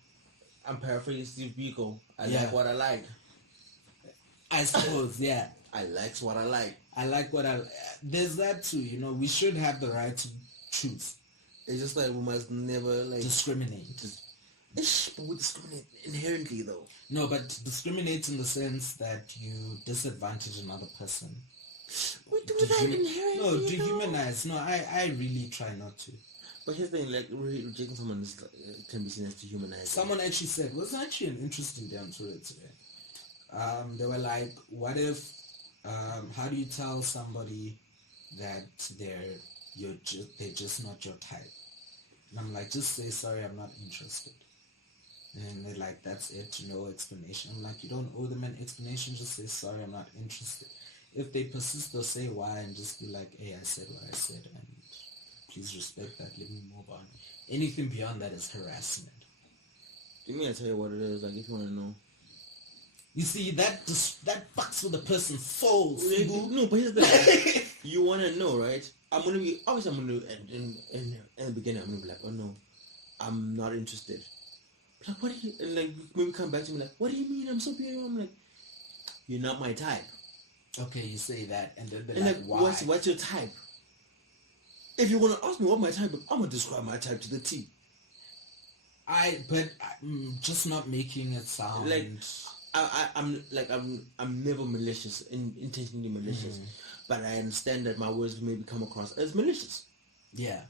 I'm paraphrasing Steve Biko. I like what I like. I suppose, yeah. I like what I like. I like what I. There's that too, you know. We should have the right to choose. It's just like we must never like discriminate. But we discriminate inherently, though. No, but discriminate in the sense that you disadvantage another person. We do that inherently. No, dehumanize. No, I really try not to. But here's the thing, like, rejecting someone can be seen as dehumanizing. Someone actually said, it was actually an interesting day on Twitter today. They were like, what if, how do you tell somebody that they're just not your type? And I'm like, just say, sorry, I'm not interested. And they're like, that's it, no explanation. I'm like, you don't owe them an explanation, just say, sorry, I'm not interested. If they persist, they'll say why and just be like, hey, I said what I said, and please respect that, let me move on. Anything beyond that is harassment. Give me, I tell you what it is, like, if you want to know. You see, that fucks with a person's soul. No, but here's the thing. You want to know, right? I'm going to be, obviously I'm going to, in the beginning, I'm going to be like, oh no, I'm not interested. Like, what do you, and like, maybe come back to me like, what do you mean I'm so beautiful? I'm like, you're not my type. Okay, you say that, and then they're And like, like, why? what's your type? If you want to ask me what my type is, I'm going to describe my type to the T. Just not making it sound like I'm never malicious, intentionally malicious, but I understand that my words maybe come across as malicious. Yeah,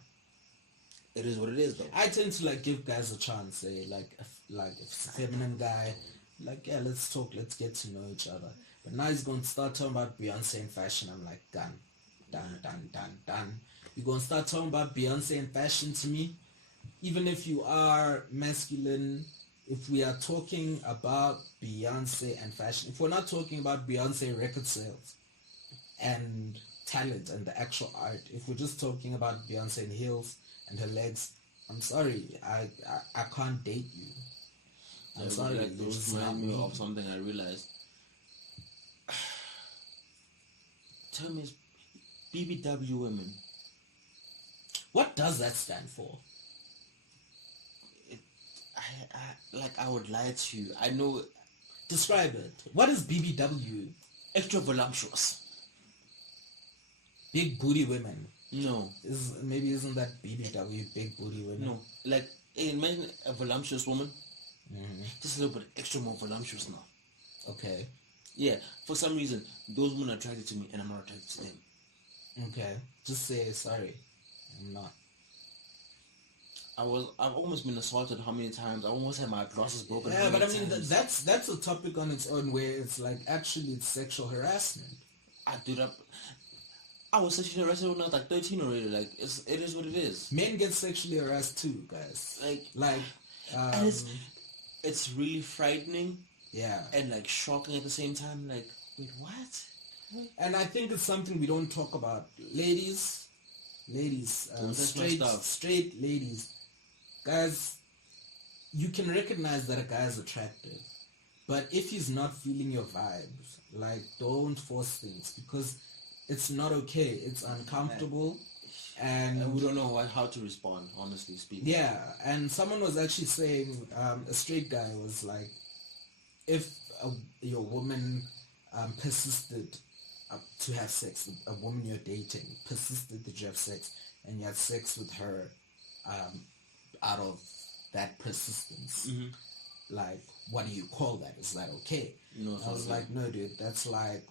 it is what it is, though. I tend to like give guys a chance. If it's a feminine guy, like, yeah, let's talk, let's get to know each other. But now he's going to start talking about Beyonce and fashion. I'm like, done. You're going to start talking about Beyonce and fashion to me? Even if you are masculine, if we are talking about Beyonce and fashion, if we're not talking about Beyonce record sales and talent and the actual art, if we're just talking about Beyonce and heels and her legs, I'm sorry, I can't date you. I'm sorry. Like, those remind me of something I realized. Tell me, BBW women. What does that stand for? I would lie to you. I know. Describe it. What is BBW? Extra voluptuous. Big booty women. No. Isn't that BBW, big booty women? No. Like, imagine a voluptuous woman. Mm-hmm. Just a little bit extra more voluptuous now. Okay. Yeah. For some reason, those women are attracted to me and I'm not attracted to them. Okay. Just say, sorry, I'm not. I've almost been assaulted how many times? I almost had my glasses broken. Yeah, but I mean, that's a topic on its own where it's like, actually, it's sexual harassment. I was sexually harassed when I was like 13 already. Like, it is what it is. Men get sexually harassed too, guys. And it's really frightening. Yeah. And like shocking at the same time. Like, wait, what? And I think it's something we don't talk about. Ladies, straight ladies. Guys, you can recognize that a guy is attractive, but if he's not feeling your vibes, like, don't force things, because it's not okay. It's uncomfortable, and we don't know how to respond, honestly speaking. Yeah, and someone was actually saying, a straight guy was like, if your woman persisted to have sex, a woman you're dating persisted that you have sex, and you had sex with her out of that persistence, like, what do you call that? Is that okay? No, I was like, no, dude, that's like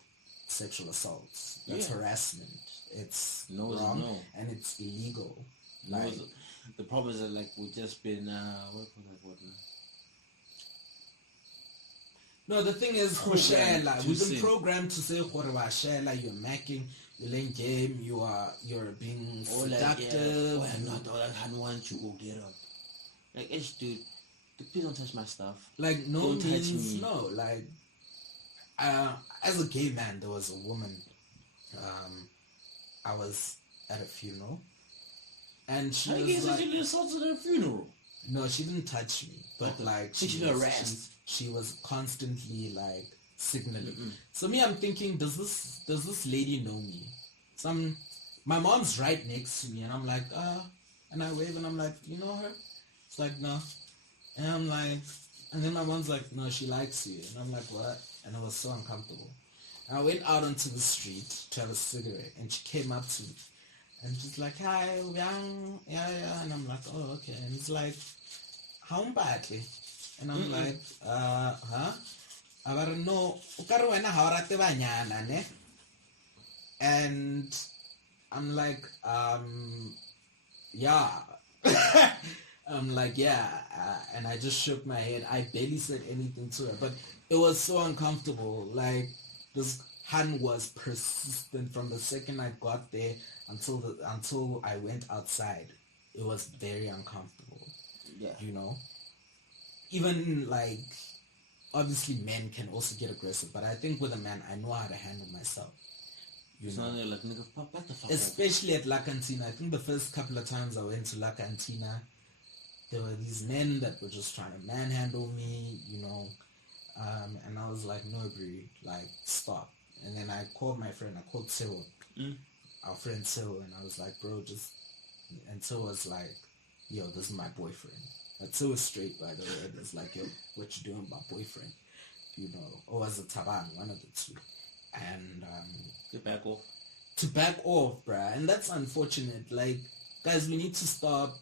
sexual assault. That's harassment. It's wrong, and it's illegal. Like, the problem is that, like, we've just been no, the thing is, we've been programmed to say, you're macking, you're laying game, you're being seductive. Like, dude, please don't touch my stuff. Like, no means no. Like, as a gay man, there was a woman. I was at a funeral, and she was like, assaulted at a funeral. No, she didn't touch me, but like she was constantly like signaling. So me, I'm thinking, does this lady know me? My mom's right next to me, and I'm like, and I wave, and I'm like, you know her? It's like, no. And I'm like, and then my mom's like, no, she likes you. And I'm like, what? And it was so uncomfortable. And I went out onto the street to have a cigarette, and she came up to me, and she's like, hi, young, yeah. And I'm like, oh, okay. And it's like, how badly? And I'm like, huh? I don't know. And I'm like, yeah. I'm like, yeah. And I just shook my head. I barely said anything to her, but it was so uncomfortable. Like, this Han was persistent from the second I got there until I went outside. It was very uncomfortable. Yeah. You know? Even, like, obviously men can also get aggressive, but I think with a man, I know how to handle myself. You know? Like, nigga, back the fuck especially at La Cantina. I think the first couple of times I went to La Cantina, there were these men that were just trying to manhandle me, you know, and I was like, no, Brie, like, stop. And then I called my friend, I called Cyril, our friend Cyril, and I was like, bro, and Cyril was like, yo, this is my boyfriend. But so straight, by the way. It's like, yo, what you doing, my boyfriend? You know, or as a taban, one of the two. And Get back off. to back off, bruh. And that's unfortunate. Like, guys, we need to stop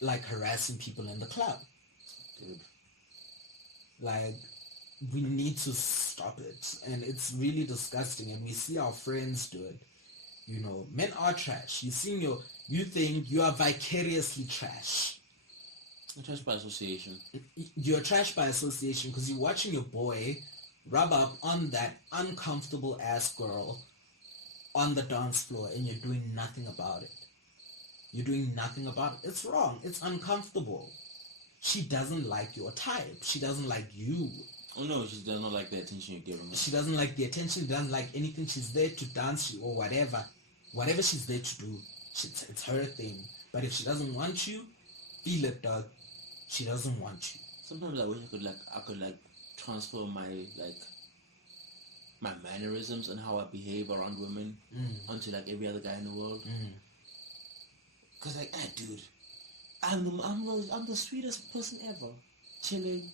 like harassing people in the club. Dude. Like, we need to stop it. And it's really disgusting. And we see our friends do it. You know, men are trash. You think you are vicariously trash. Trash by association. You're trash by association because you're watching your boy rub up on that uncomfortable ass girl on the dance floor and you're doing nothing about it. You're doing nothing about it. It's wrong. It's uncomfortable. She doesn't like your type. She doesn't like you. Oh no, she does not like the attention you give her. She doesn't like the attention, doesn't like anything. She's there to dance you or whatever. Whatever she's there to do, it's her thing. But if she doesn't want you, feel it, dog. She doesn't want you. Sometimes I wish I could transfer my mannerisms and how I behave around women onto like every other guy in the world. Cause like, dude, I'm the sweetest person ever, chilling.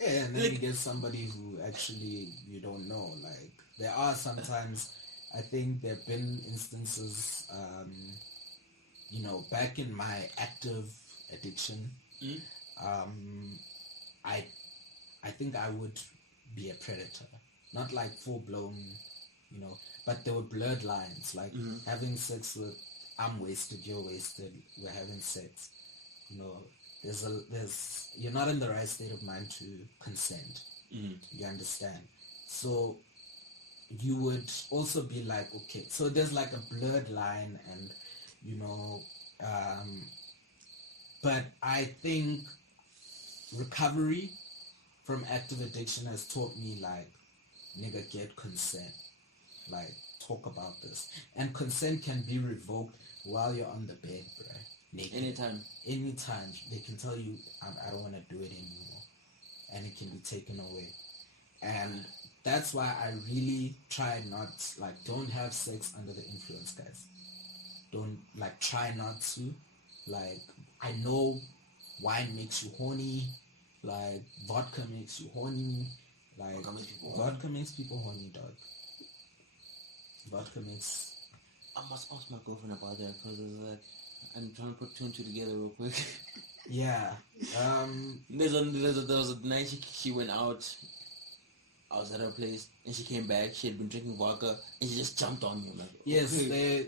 Yeah, and then you get somebody who actually you don't know. Like, there are sometimes, I think there have been instances, you know, back in my active addiction, I think I would be a predator. Not like full-blown, you know, but there were blurred lines, like having sex with, I'm wasted, you're wasted, we're having sex. You know, you're not in the right state of mind to consent. You understand? So you would also be like, okay, so there's like a blurred line and, you know, but I think recovery from active addiction has taught me like, nigga, get consent. Like, talk about this. And consent can be revoked while you're on the bed, bruh. Naked. Anytime. They can tell you, I don't want to do it anymore. And it can be taken away. And that's why I really try not, like, don't have sex under the influence, guys. Don't, like, try not to. Like, I know wine makes you horny. Like, vodka makes you horny. Like, vodka makes people horny, dog. Vodka makes... I must ask my girlfriend about that because it's like, I'm trying to put two and two together real quick. Yeah. There was a night she went out. I was at her place and she came back. She had been drinking vodka and she just jumped on me. I'm like, yes, okay.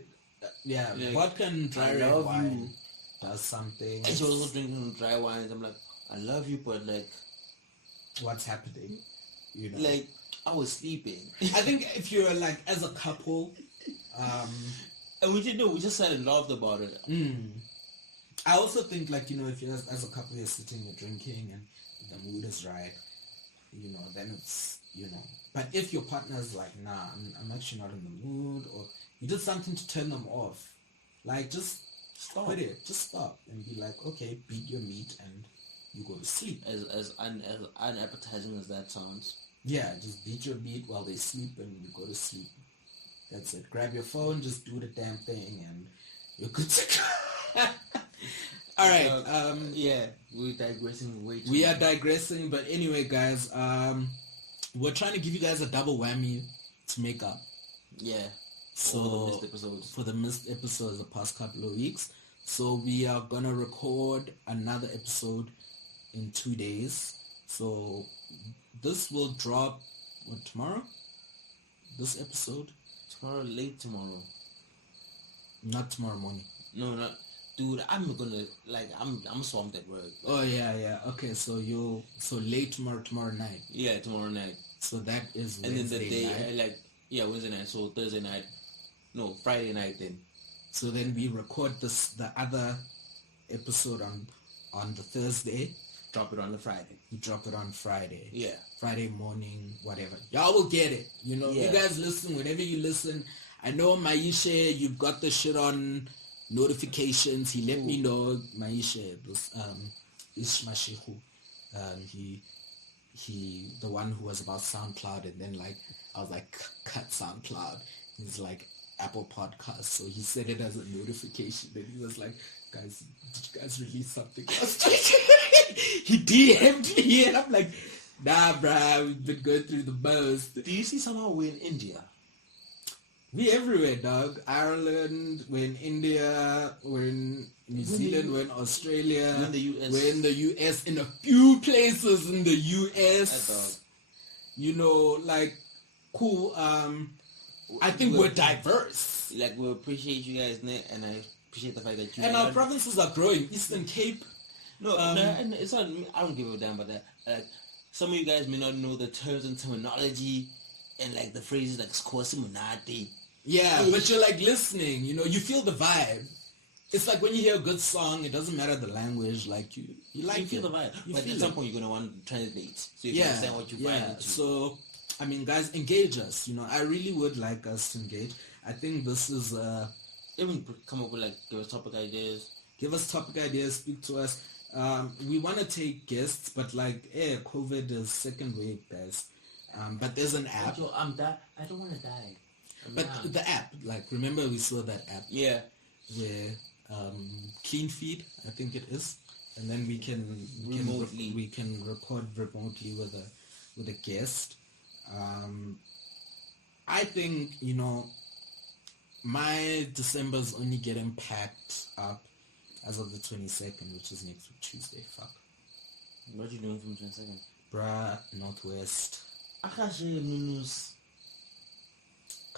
Like, vodka and dry red wine does something. And she was also drinking dry wines. I'm like, I love you, but like, what's happening? You know, like, I was sleeping. I think if you're like as a couple, and we just sat and laughed about it. I also think like, you know, if you're as a couple, you're sitting, you're drinking, and the mood is right, you know, then it's, you know. But if your partner's like, nah, I'm actually not in the mood, or you did something to turn them off, like just stop it, just stop and be like, okay, beat your meat and you go to sleep. As unappetizing as that sounds. Yeah, just beat your meat while they sleep and you go to sleep. That's it. Grab your phone, just do the damn thing, and you're good to go. All right. Yeah, we're digressing way too We are digressing, but anyway, guys, we're trying to give you guys a double whammy to make up. Yeah. So for the missed episodes the past couple of weeks. So we are gonna record another episode in 2 days. So this will drop tomorrow? This episode? Late tomorrow. Not tomorrow morning. No, not dude, I'm swamped at work. Oh yeah. Okay, so late tomorrow night. Yeah, tomorrow night. So that is and Wednesday then the day night. Wednesday night, so Thursday night. No, Friday night then. So then we record the other episode on the Thursday. Drop it on the Friday. You drop it on Friday. Yeah. Friday morning, whatever. Y'all will get it. You know, You guys listen, whenever you listen. I know Maisha, you've got the shit on notifications. He let me know, Maisha, this Ishmashihu. He the one who was about SoundCloud, and then like I was like, cut SoundCloud. He's like, Apple Podcasts, so he set it as a notification. And he was like, guys, did you guys release something last week? He DM'd me, and I'm like, nah, bruh, we've been going through the most. Do you see somehow we're in India? We everywhere, dog. Ireland, we're in India, we're in New Zealand, we're in Australia, we're in the US. We're in the US, in a few places in the US. You know, like, cool. I think we're diverse. Like, we appreciate you guys, and I appreciate the fact that you... And our provinces are growing. Eastern Cape. No, and it's not... I don't give a damn about that. Like, some of you guys may not know the terms and terminology and, like, the phrases like "Skosi Munati." Yeah, but you're, like, listening. You know, you feel the vibe. It's like when you hear a good song, it doesn't matter the language. Like, you like you feel the vibe. But at some point, you're going to want to translate. So you can understand what you find into. So... I mean, guys, engage us. You know, I really would like us to engage. I think this is... Even come up with, like, give us topic ideas. Give us topic ideas. Speak to us. We want to take guests, but, like, COVID is second wave, guys. But there's an app. Yo, I don't want to die. But the app, like, remember we saw that app? Yeah. Where, Clean Feed, I think it is. And then we can record remotely with a guest. I think, you know, my December's only getting packed up as of the 22nd, which is next week Tuesday. Fuck. What are you doing from 22nd? Bruh, Northwest. I can't share your news.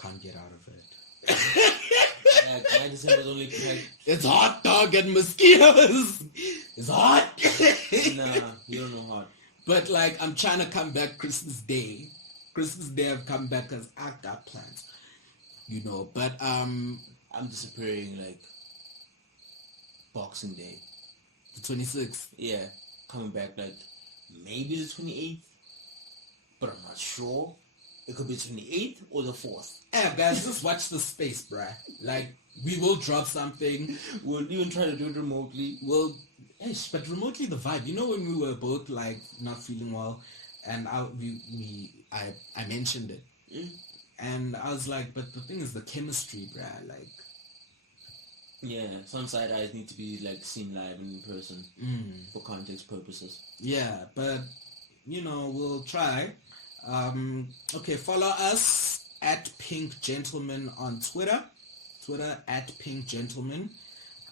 Can't get out of it. Like, my December's only packed. It's hot, dog, and mosquitoes. It's hot. Nah, you don't know hot. But, like, I'm trying to come back Christmas Day. Christmas Day I've come back because I got plans, you know. But I'm disappearing like Boxing Day, the 26th. Yeah, coming back like maybe the 28th, but I'm not sure. It could be 28th or the 4th. Yeah, guys, just watch the space, bruh. Like, we will drop something. We'll even try to do it remotely. But remotely the vibe. You know when we were both like not feeling well, and I mentioned it, and I was like, but the thing is the chemistry, bruh. Like, yeah, some side eyes need to be like seen live and in person for context purposes. Yeah, but you know, we'll try. Okay, follow us at Pink Gentleman on Twitter at Pink Gentleman.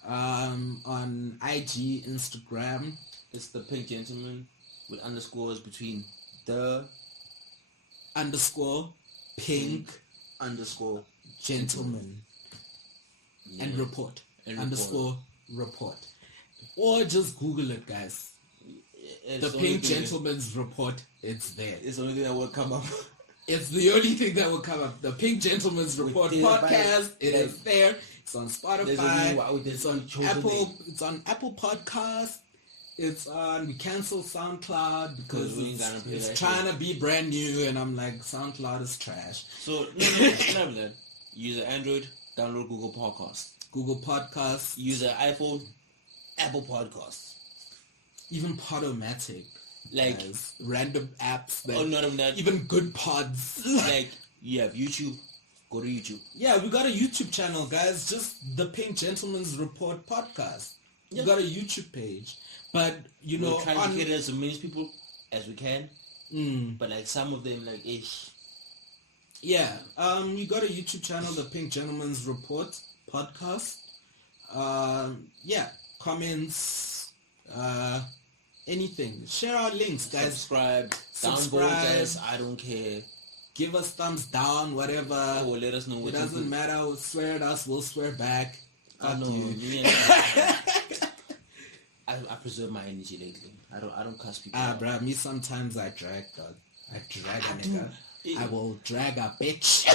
On IG, Instagram, it's the Pink Gentleman with underscores between the underscore pink underscore gentleman and report and underscore report, or just Google it, guys. The Pink Gentleman's report. It's there. It's the only thing that will come up. It's the only thing that will come up. The Pink Gentleman's Report podcast. It is there. It's on Spotify. It's on Apple. It's on Apple Podcasts. It's on. We cancel SoundCloud because it's trying to be brand new, and I'm like, SoundCloud is trash. So never that. Use an Android. Download Google Podcasts. Google Podcasts. Use an iPhone. Apple Podcasts. Even Podomatic. Like random apps that not even that, even good pods. Like you have YouTube, go to YouTube. Yeah, we got a YouTube channel, guys. Just the Pink Gentleman's Report podcast. We got a YouTube page, but you know, we're trying to get as many people as we can. But like some of them, like ish. Yeah, you got a YouTube channel, the Pink Gentleman's Report podcast. Yeah, comments, anything. Share our links, guys. Subscribe. Downvote us. I don't care. Give us thumbs down, whatever. Or let us know what it doesn't matter. Swear at us, we'll swear back. I know. I preserve my energy lately. I don't cuss people. Bruh, me sometimes I drag, dog. I drag a nigga. I will drag a bitch.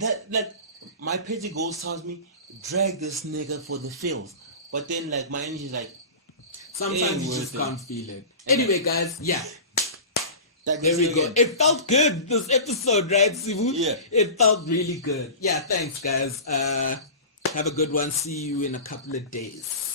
that my petty goals tells me drag this nigga for the filth. But then like my energy is like sometimes you just can't feel it. Anyway, guys, yeah. There we go. It felt good, this episode, right, Sibu? Yeah. It felt really good. Yeah, thanks, guys. Have a good one. See you in a couple of days.